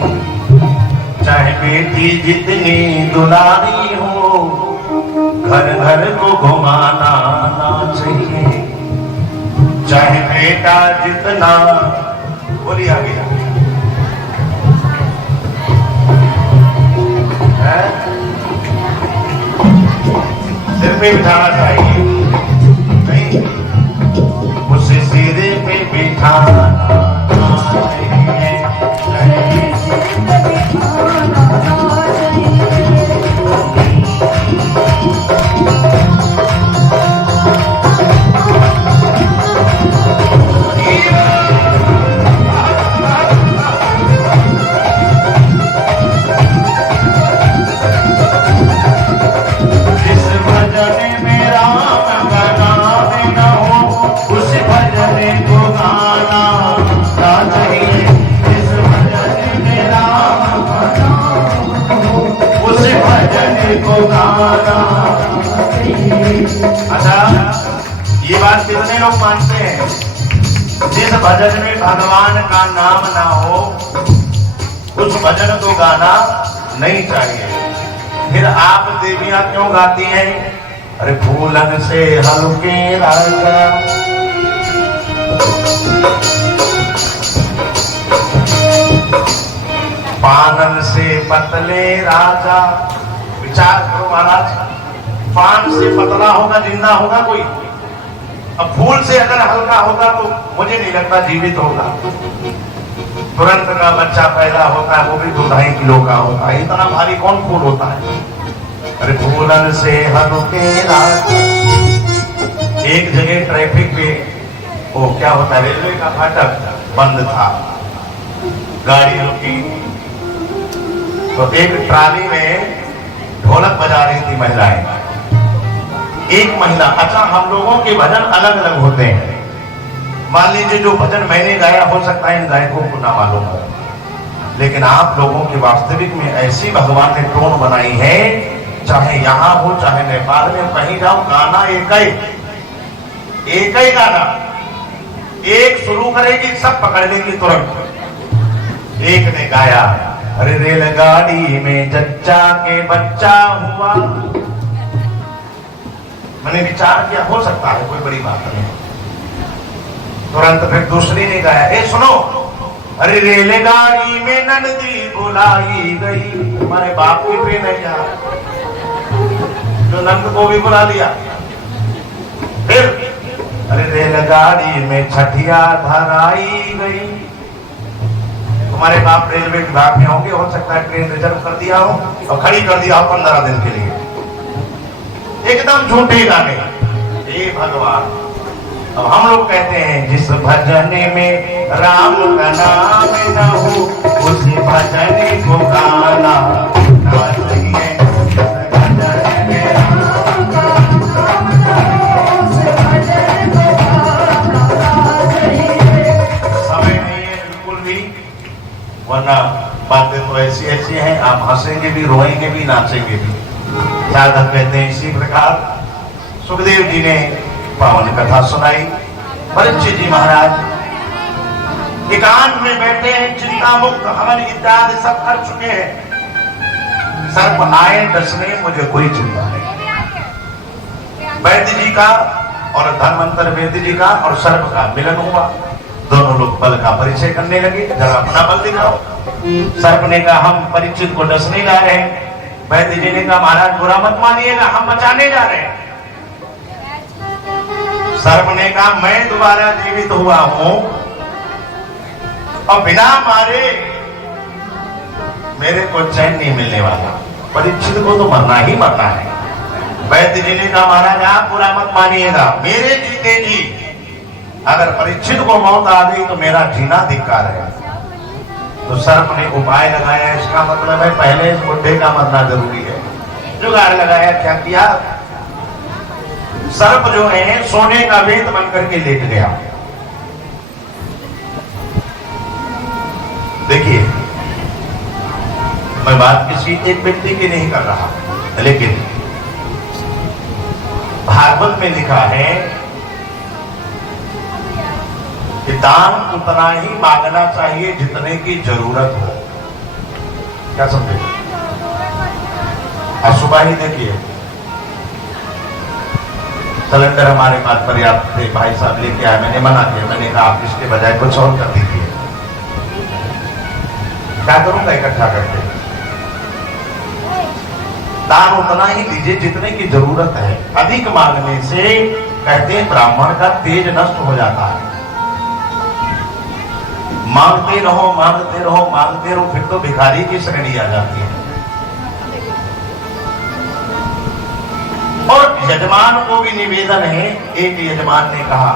चाहे बेटी जितनी दुलारी हो, घर घर को घुमाना ना चाहिए। चाहे बेटा जितना, बोलिए आगे, सिर पे बिठाना चाहिए, नहीं उसे सिरे पे बिठाना चाहिए। अच्छा, ये बात कितने लोग मानते हैं? जिस भजन में भगवान का नाम ना हो, उस भजन को गाना नहीं चाहिए। फिर आप देवियां क्यों गाती हैं? अरे फूलन से हल्के राजा, पानन से पतले राजा। विचार करो महाराज, पान से पतला होगा, जिंदा होगा कोई? अब फूल से अगर हल्का होगा तो मुझे नहीं लगता जीवित होगा। तुरंत का बच्चा पैदा होता है, वो भी 2-2.5 किलो का होता है। इतना भारी कौन फूल होता है? अरे फूलन से हल्के राजा। एक जगह ट्रैफिक पे वो क्या होता है, रेलवे का फाटक बंद था, गाड़ी रुकी, तो एक ट्राली में ढोलक बजा रही थी महिलाएं। एक महिला, अच्छा हम लोगों के भजन अलग अलग होते हैं। मान लीजिए जो भजन मैंने गाया, हो सकता है इन गायकों को ना मालूम हो, लेकिन आप लोगों के वास्तविक में ऐसी भगवान ने टोन बनाई है, चाहे यहां हो चाहे नेपाल में, कहीं जाओ गाना एक ही गाना, एक शुरू करेगी सब पकड़ लेगी तुरंत। एक ने गाया, अरे रेलगाड़ी में जच्चा के बच्चा हुआ। मैंने विचार किया हो सकता है कोई बड़ी बात नहीं। तुरंत फिर दूसरी ने गाया, ए सुनो, अरे रेलगाड़ी में नंदी बुलाई गई। तुम्हारे बाप की ट्रेन है क्या जो नंद को भी बुला लिया? फिर अरे रेलगाड़ी में छठिया धराई गई। तुम्हारे बाप रेलवे विभाग में होंगे, हो सकता है ट्रेन रिजर्व कर दिया हो और खड़ी कर दिया हो 15 दिन के लिए। एकदम झूठे गाने। हे भगवान, अब हम लोग कहते हैं जिस भजन में राम का नाम न हो, उस भजन को गाना ना चाहिए। समय नहीं है बिल्कुल भी, वरना बातें तो ऐसी ऐसी हैं, आप हंसेंगे भी, रोएंगे भी, नाचेंगे भी। साधक कहते हैं इसी प्रकार सुखदेव जी ने पावन कथा सुनाई। परीक्षित जी महाराज एकांत में बैठे हैं, चिंता मुक्त, हवन इत्यादि सब कर चुके हैं। सर्प आए डसने, मुझे कोई चिंता नहीं। वैद्य जी का और धर्मांतर वैद्य जी का और सर्प का मिलन हुआ। दोनों लोग बल का परिचय करने लगे, जरा अपना बल दिखाओ। सर्प ने कहा हम परीक्षित को डसने जा रहे हैं। वैद्य जी ने कहा महाराज बुरा मत मानिएगा, हम बचाने जा रहे हैं। सर्प ने कहा मैं दोबारा जीवित हुआ हूं और बिना मारे मेरे को चैन नहीं मिलने वाला। परीक्षित को तो मरना ही मरना है। वैद्य जी ने कहा महाराज आप पूरा मत मानिएगा, मेरे जीते जी अगर परीक्षित को मौत आ गई तो मेरा जीना धिक्कार है। तो सर्प ने उपाय लगाया, इसका मतलब है पहले इस बुड्ढे का मरना जरूरी है। जुगाड़ लगाया, क्या किया, सर्प जो है सोने का वेद बन करके लेट गया। देखिए मैं बात किसी एक व्यक्ति की नहीं कर रहा, लेकिन भागवत में लिखा है कि दान उतना ही मांगना चाहिए जितने की जरूरत हो। क्या समझे? और सुबह ही देखिए सिलेंडर हमारे पास पर्याप्त थे, भाई साहब लेके आए, मैंने मना किया, मैंने कहा आप इसके बजाय कुछ और कर दीजिए। क्या करूंगा इकट्ठा करके? दान उतना ही दीजिए जितने की जरूरत है। अधिक मांगने से कहते हैं ब्राह्मण का तेज नष्ट हो जाता है। मांगते रहो मांगते रहो मांगते रहो, फिर तो भिखारी की श्रेणी आ जाती है। और यजमान को भी निवेदन है, एक यजमान ने कहा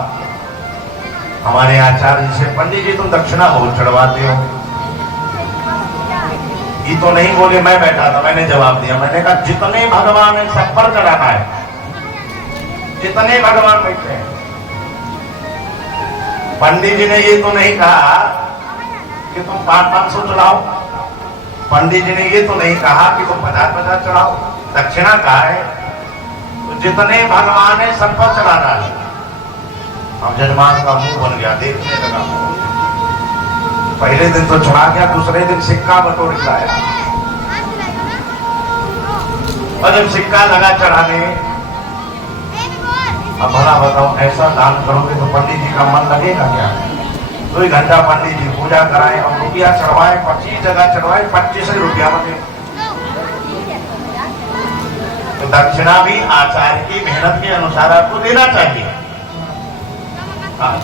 हमारे आचार्य जी से, पंडित जी तुम दक्षिणा बहुत चढ़वाते हो। ये तो नहीं बोले, मैं बैठा था, मैंने जवाब दिया, मैंने कहा जितने भगवान है सब पर चढ़ाना है, जितने भगवान बैठे हैं। पंडित जी ने ये तो नहीं कहा कि तुम 500 चढ़ाओ, पंडित जी ने ये तो नहीं कहा कि तुम 50 चढ़ाओ, दक्षिणा का है तो जितने भगवान है सब पर चढ़ाना है। अब यजमान का मुंह बन गया, देखने लगा। पहले दिन तो चढ़ा गया, दूसरे दिन सिक्का बटोर लाया, और जब सिक्का लगा चढ़ाने, अब भला बताओ ऐसा दान करोगे तो पंडित जी का मन लगेगा क्या? 2 घंटा पंडित जी पूजा कराए और रुपया चढ़वाए, 25 जगह चढ़वाए, 25 रुपया बने। तो दक्षिणा भी आचार्य की मेहनत के अनुसार आपको देना चाहिए।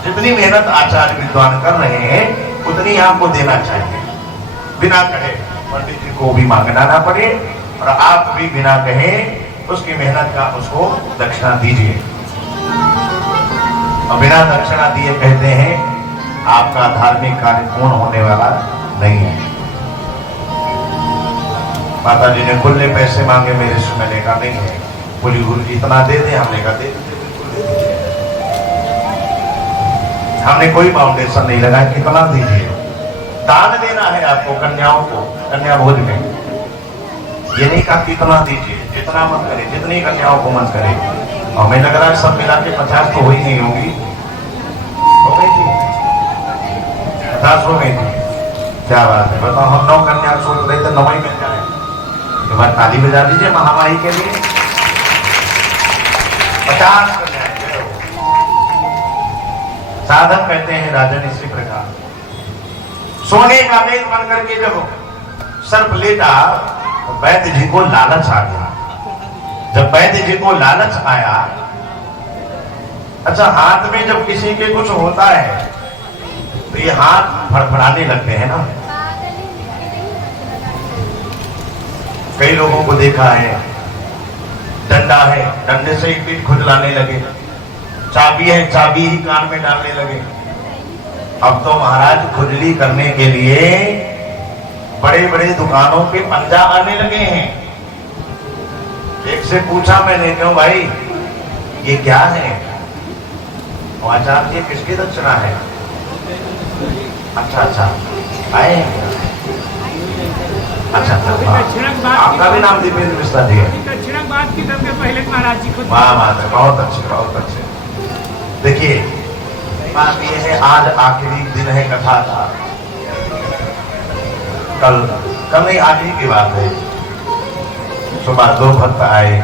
जितनी मेहनत आचार्य विद्वान कर रहे हैं उतनी आपको देना चाहिए, बिना कहे पंडित जी को भी मांगना ना पड़े, और आप भी बिना कहे उसकी मेहनत का उसको दक्षिणा दीजिए। और बिना दक्षिणा दिए कहते हैं आपका धार्मिक कार्य पूर्ण होने वाला नहीं है। माता जी ने खुले पैसे मांगे मेरे से, मैंने कहा नहीं है। बोली गुरु जी इतना दे दे, हमने कहा दे दे, हमने कोई फाउंडेशन नहीं लगाया, कितना दीजिए। दान देना है आपको कन्याओं को, कन्या भोज में। ये नहीं कहा कितना दीजिए, जितना मत करे, जितनी कन्याओं को मत करे। और हमें लग रहा है सब मिला के 50 तो हो ही नहीं होगी, हो गई थी 50 हो गई थी। क्या बात है, बताओ हम 9 कन्या सोच रहे थे 9 ही मिल जाए। एक बार ताली बजा दीजिए महामाई के लिए। 50 कन्याएं। साधन कहते हैं राजन इसी प्रकार सोने का मेघ बन करके जब सर्प लेटा तो वैद्य जी को लालच आ गया। जब वैद्य जी को लालच आया, अच्छा हाथ में जब किसी के कुछ होता है तो ये हाथ फड़फड़ाने लगते हैं ना। कई लोगों को देखा है, डंडा है, डंडे से ही पीठ खुजलाने लगे, चाबी है, चाबी ही कान में डालने लगे। अब तो महाराज खुजली करने के लिए बड़े बड़े दुकानों के पंजा आने लगे हैं। एक से पूछा मैंने, क्यों भाई ये क्या है? आचार्य किसकी दक्षिणा है? अच्छा अच्छा आए हैं, अच्छा अच्छा, आपका भी नाम दीपेंद्र मिश्रा जी है। बात की तरफ पहले महाराज जी को वाह बात है, बहुत अच्छे बहुत अच्छे। देखिए बात यह है, आज आखिरी दिन है कथा का। कल नहीं, आज ही की बात है। सुबह 2 भक्त आए,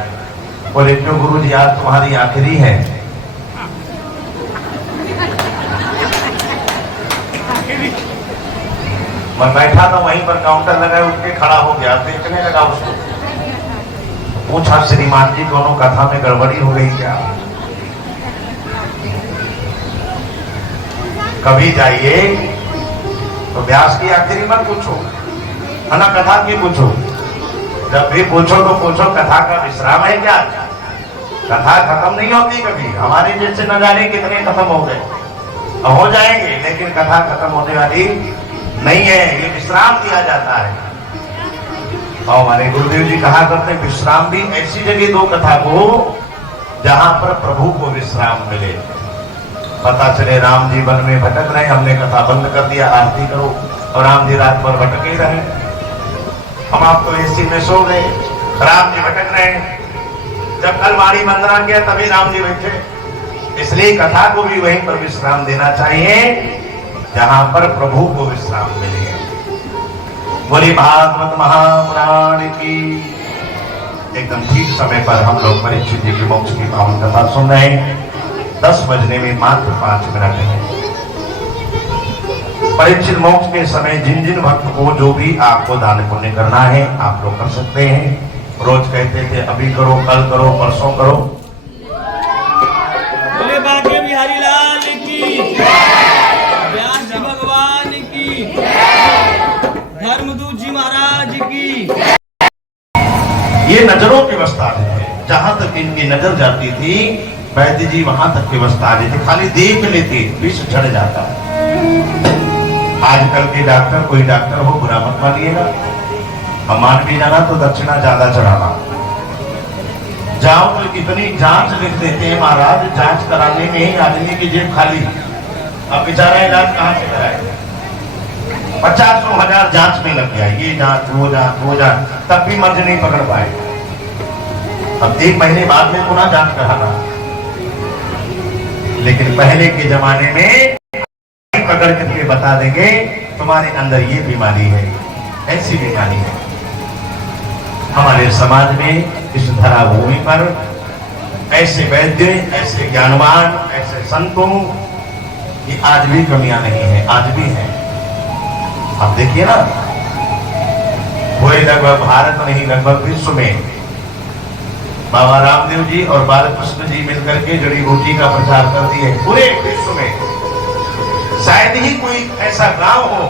बोले क्यों गुरु जी आज तुम्हारी आखिरी है? मैं बैठा था वहीं पर, काउंटर लगाए, उठ के खड़ा हो गया, देखने लगा उसको। पूछा श्रीमान जी दोनों कथा में गड़बड़ी हो गई क्या? कभी जाइए तो व्यास की आखिरी मत पूछो, है ना, कथा की पूछो। जब भी पूछो तो पूछो कथा का विश्राम है क्या? कथा खत्म नहीं होती कभी। हमारे जैसे न जाने कितने खत्म हो गए, हो जाएंगे, लेकिन कथा खत्म होने वाली नहीं है। ये विश्राम दिया जाता है। और हमारे गुरुदेव जी कहा करते विश्राम भी ऐसी जगह दो कथा को जहां पर प्रभु को विश्राम मिले। पता चले राम जी वन में भटक रहे, हमने कथा बंद कर दिया, आरती करो, और राम जी रात भर भटके रहे। हम आप तो एसी में सो गए, राम जी भटक रहे। जब कल वाणी मंदिरा गया तभी राम जी बैठे। इसलिए कथा को भी वहीं पर विश्राम देना चाहिए जहां पर प्रभु को विश्राम मिले। बोली भागवत महापुराण की। एकदम ठीक समय पर हम लोग परीक्षित जी की मोक्ष की पावन कथा सुन रहे हैं। 10 बजने में मात्र 5 मिनट है। परीक्षित मोक्ष के समय जिन जिन भक्त को जो भी आपको दान पुण्य करना है आप लोग कर सकते हैं। रोज कहते थे अभी करो, कल करो, परसों करो। बोले बाके बिहारी लाल की, व्यास जी भगवान की, धर्मदूत जी महाराज की। ये नजरों की व्यवस्था है। जहां तक इनकी नजर जाती थी वैद्य जी वहां तक की व्यवस्था आ थे। खाली देख लेते विष झड़ जाता। आजकल के डॉक्टर, कोई डॉक्टर हो बुरा मत मानिएगा, मान भी जाना तो दक्षिणा ज्यादा चढ़ाना। जाओ तो इतनी जांच लिख देते हैं महाराज, जांच कराने में ही आदमी की जेब खाली। अब बेचारा इलाज कहां से कराए? 50,000 जांच में लग गया, ये जांच वो जांच वो जांच, तब भी मर्ज नहीं पकड़ पाए। अब 1 महीने बाद में पुनः जांच कराना। लेकिन पहले के जमाने में पकड़ करके बता देंगे तुम्हारे अंदर ये बीमारी है, ऐसी बीमारी है। हमारे समाज में इस धरा भूमि पर ऐसे वैद्य, ऐसे ज्ञानवान, ऐसे संतों की आज भी कमियां नहीं है, आज भी है। आप देखिए ना, पूरे लगभग भारत नहीं लगभग विश्व में बाबा रामदेव जी और बालकृष्ण जी मिलकर के जड़ी बूटी का प्रचार कर दिए पूरे विश्व में। शायद ही कोई ऐसा गांव हो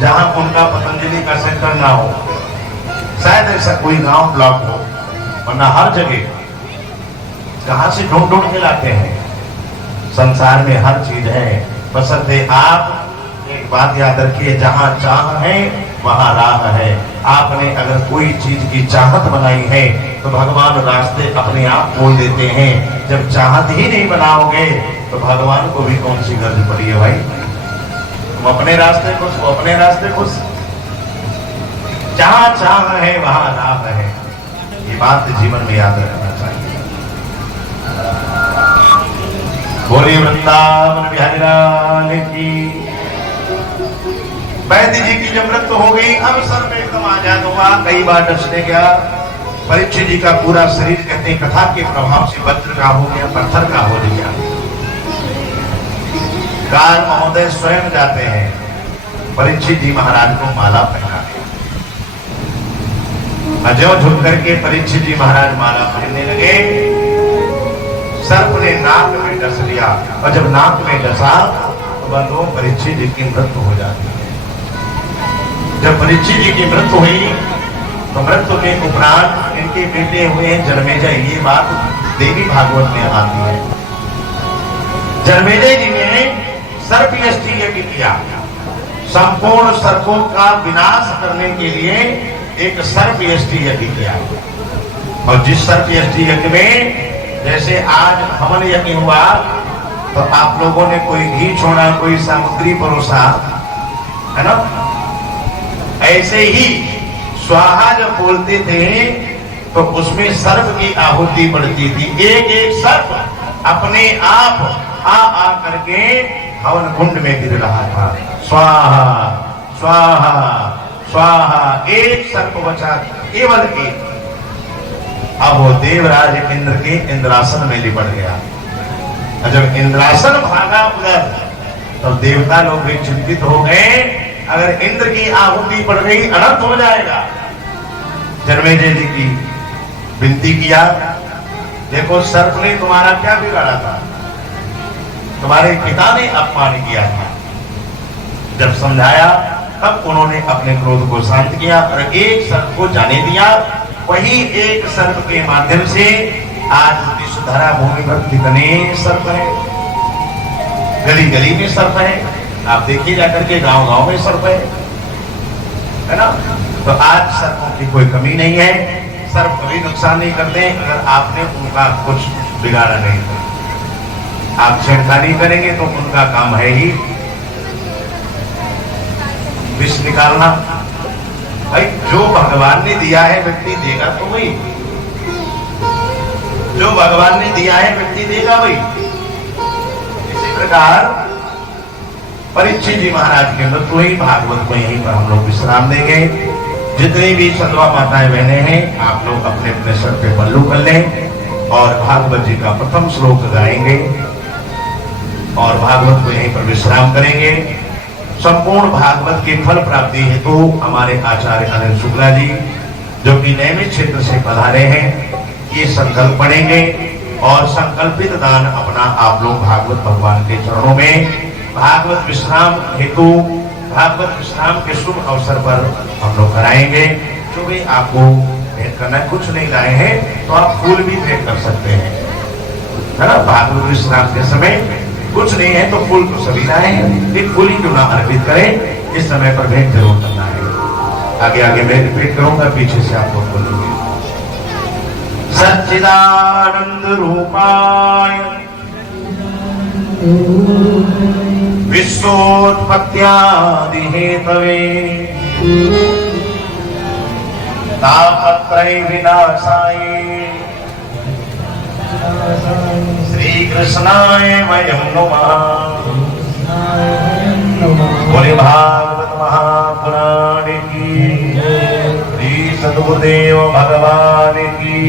जहां उनका पतंजलि का सेंटर ना हो। शायद ऐसा कोई गांव ब्लॉक हो, वरना हर जगह कहां से ढूंढ ढूंढ के लाते हैं। संसार में हर चीज है, बशर्ते आप एक बात याद रखिए, जहां चाह है वहां राह है। आपने अगर कोई चीज की चाहत बनाई है तो भगवान रास्ते अपने आप खोल देते हैं। जब चाहत ही नहीं बनाओगे तो भगवान को भी कौन सी गर्ज पड़ी है भाई? तुम अपने रास्ते खुश, वो अपने रास्ते खुश। जहां चाह है वहां राह है। ये बात जीवन में याद रखना चाहिए। बोलिए वृंदावन बिहारी लाल की। वैद्य जी की जब मृत्यु हो गई, अब सर में एकदम आजाद हुआ। कई बार डसने गया। परीक्षित जी का पूरा शरीर कहते हैं कथा के प्रभाव से वज्र का हो गया, पत्थर का हो गया। काल महोदय स्वयं जाते हैं परीक्षित जी महाराज को माला पहनाने। अजो झुक करके परीक्षित जी महाराज माला पहनने लगे। सर्प ने नाक में डस लिया, और जब नाक में डसा तो बंधुओं परीक्षित जी की मृत्यु हो जाती है। जब परीक्षित जी की मृत्यु हुई तो मृत्यु के उपरांत इनके बेटे हुए जन्मेजय। ये बात देवी भागवत में आती है। जन्मेजय जी ने सर्प यष्टि यज्ञ किया। संपूर्ण सर्पों का विनाश करने के लिए एक सर्प यष्टि यज्ञ किया। और जिस सर्प यष्टि यज्ञ में जैसे आज हवन यज्ञ हुआ तो आप लोगों ने कोई घी छोड़ा, कोई सामग्री परोसा, है ना? ऐसे ही स्वाहा जब बोलते थे तो उसमें सर्प की आहुति पड़ती थी। एक एक सर्प अपने आप आ करके हवन कुंड में गिर रहा था। स्वाहा स्वाहा स्वाहा, एक सर्प बचा, केवल एक। अब वो देवराज इंद्र के इंद्रासन में लिपट गया। और जब इंद्रासन भागा उधर तो देवता लोग भी चिंतित हो गए। अगर इंद्र की आहुति पड़ गई अनर्थ हो जाएगा। जन्मेजय जी की विनती किया, देखो सर्प ने तुम्हारा क्या बिगाड़ा था? तुम्हारे पिता ने अपमान किया था। जब समझाया तब उन्होंने अपने क्रोध को शांत किया और एक सर्प को जाने दिया। वही एक सर्प के माध्यम से आज धरा भूमि पर कितने सर्प है, गली गली में सर्प है। आप देखिए जाकर के गांव गांव में सर्प है ना। तो आज सर्पों की कोई कमी नहीं है। सर्प कभी नुकसान नहीं करते अगर आपने उनका कुछ बिगाड़ा नहीं तो। आप छेड़खानी करेंगे तो उनका काम है ही विष निकालना। भाई जो भगवान ने दिया है व्यक्ति देगा तो वही, जो भगवान ने दिया है व्यक्ति देगा वही। इसी प्रकार परीक्षित जी महाराज के मृत्यु हुई, भागवत में यहीं पर हम लोग विश्राम देंगे। जितनी भी सदवा माताएं बहनें हैं आप लोग अपने अपने सर पे पल्लू कर लें और भागवत जी का प्रथम श्लोक गाएंगे और भागवत को यहीं पर विश्राम करेंगे। संपूर्ण भागवत के फल प्राप्ति हेतु हमारे आचार्य अनिल शुक्ला जी जो कि नैमिष क्षेत्र से पधारे हैं ये संकल्प पढ़ेंगे और संकल्पित दान अपना आप लोग भागवत भगवान के चरणों में भागवत विश्राम हेतु भागवत विश्राम के शुभ अवसर पर हम लोग कराएंगे। जो भी आपको भेंट करना है, कुछ नहीं लाए हैं तो आप फूल भी भेंट कर सकते हैं, है ना। भागवत विश्राम के समय कुछ नहीं है तो फूल तो सभी लाए हैं, एक फूल ही क्यों ना अर्पित करें। इस समय पर भेंट जरूर करना है। आगे आगे मैं रिपीट करूंगा, पीछे से आप लोग बोलेंगे। सच्चिदानंद रूपाय विश्वोत्पत्त्यादि हेतवे तापत्रय विनाशाय श्री कृष्णाय वयं नमः। बोले भागवत महापुराण की, श्री सद्गुरुदेव भगवान की।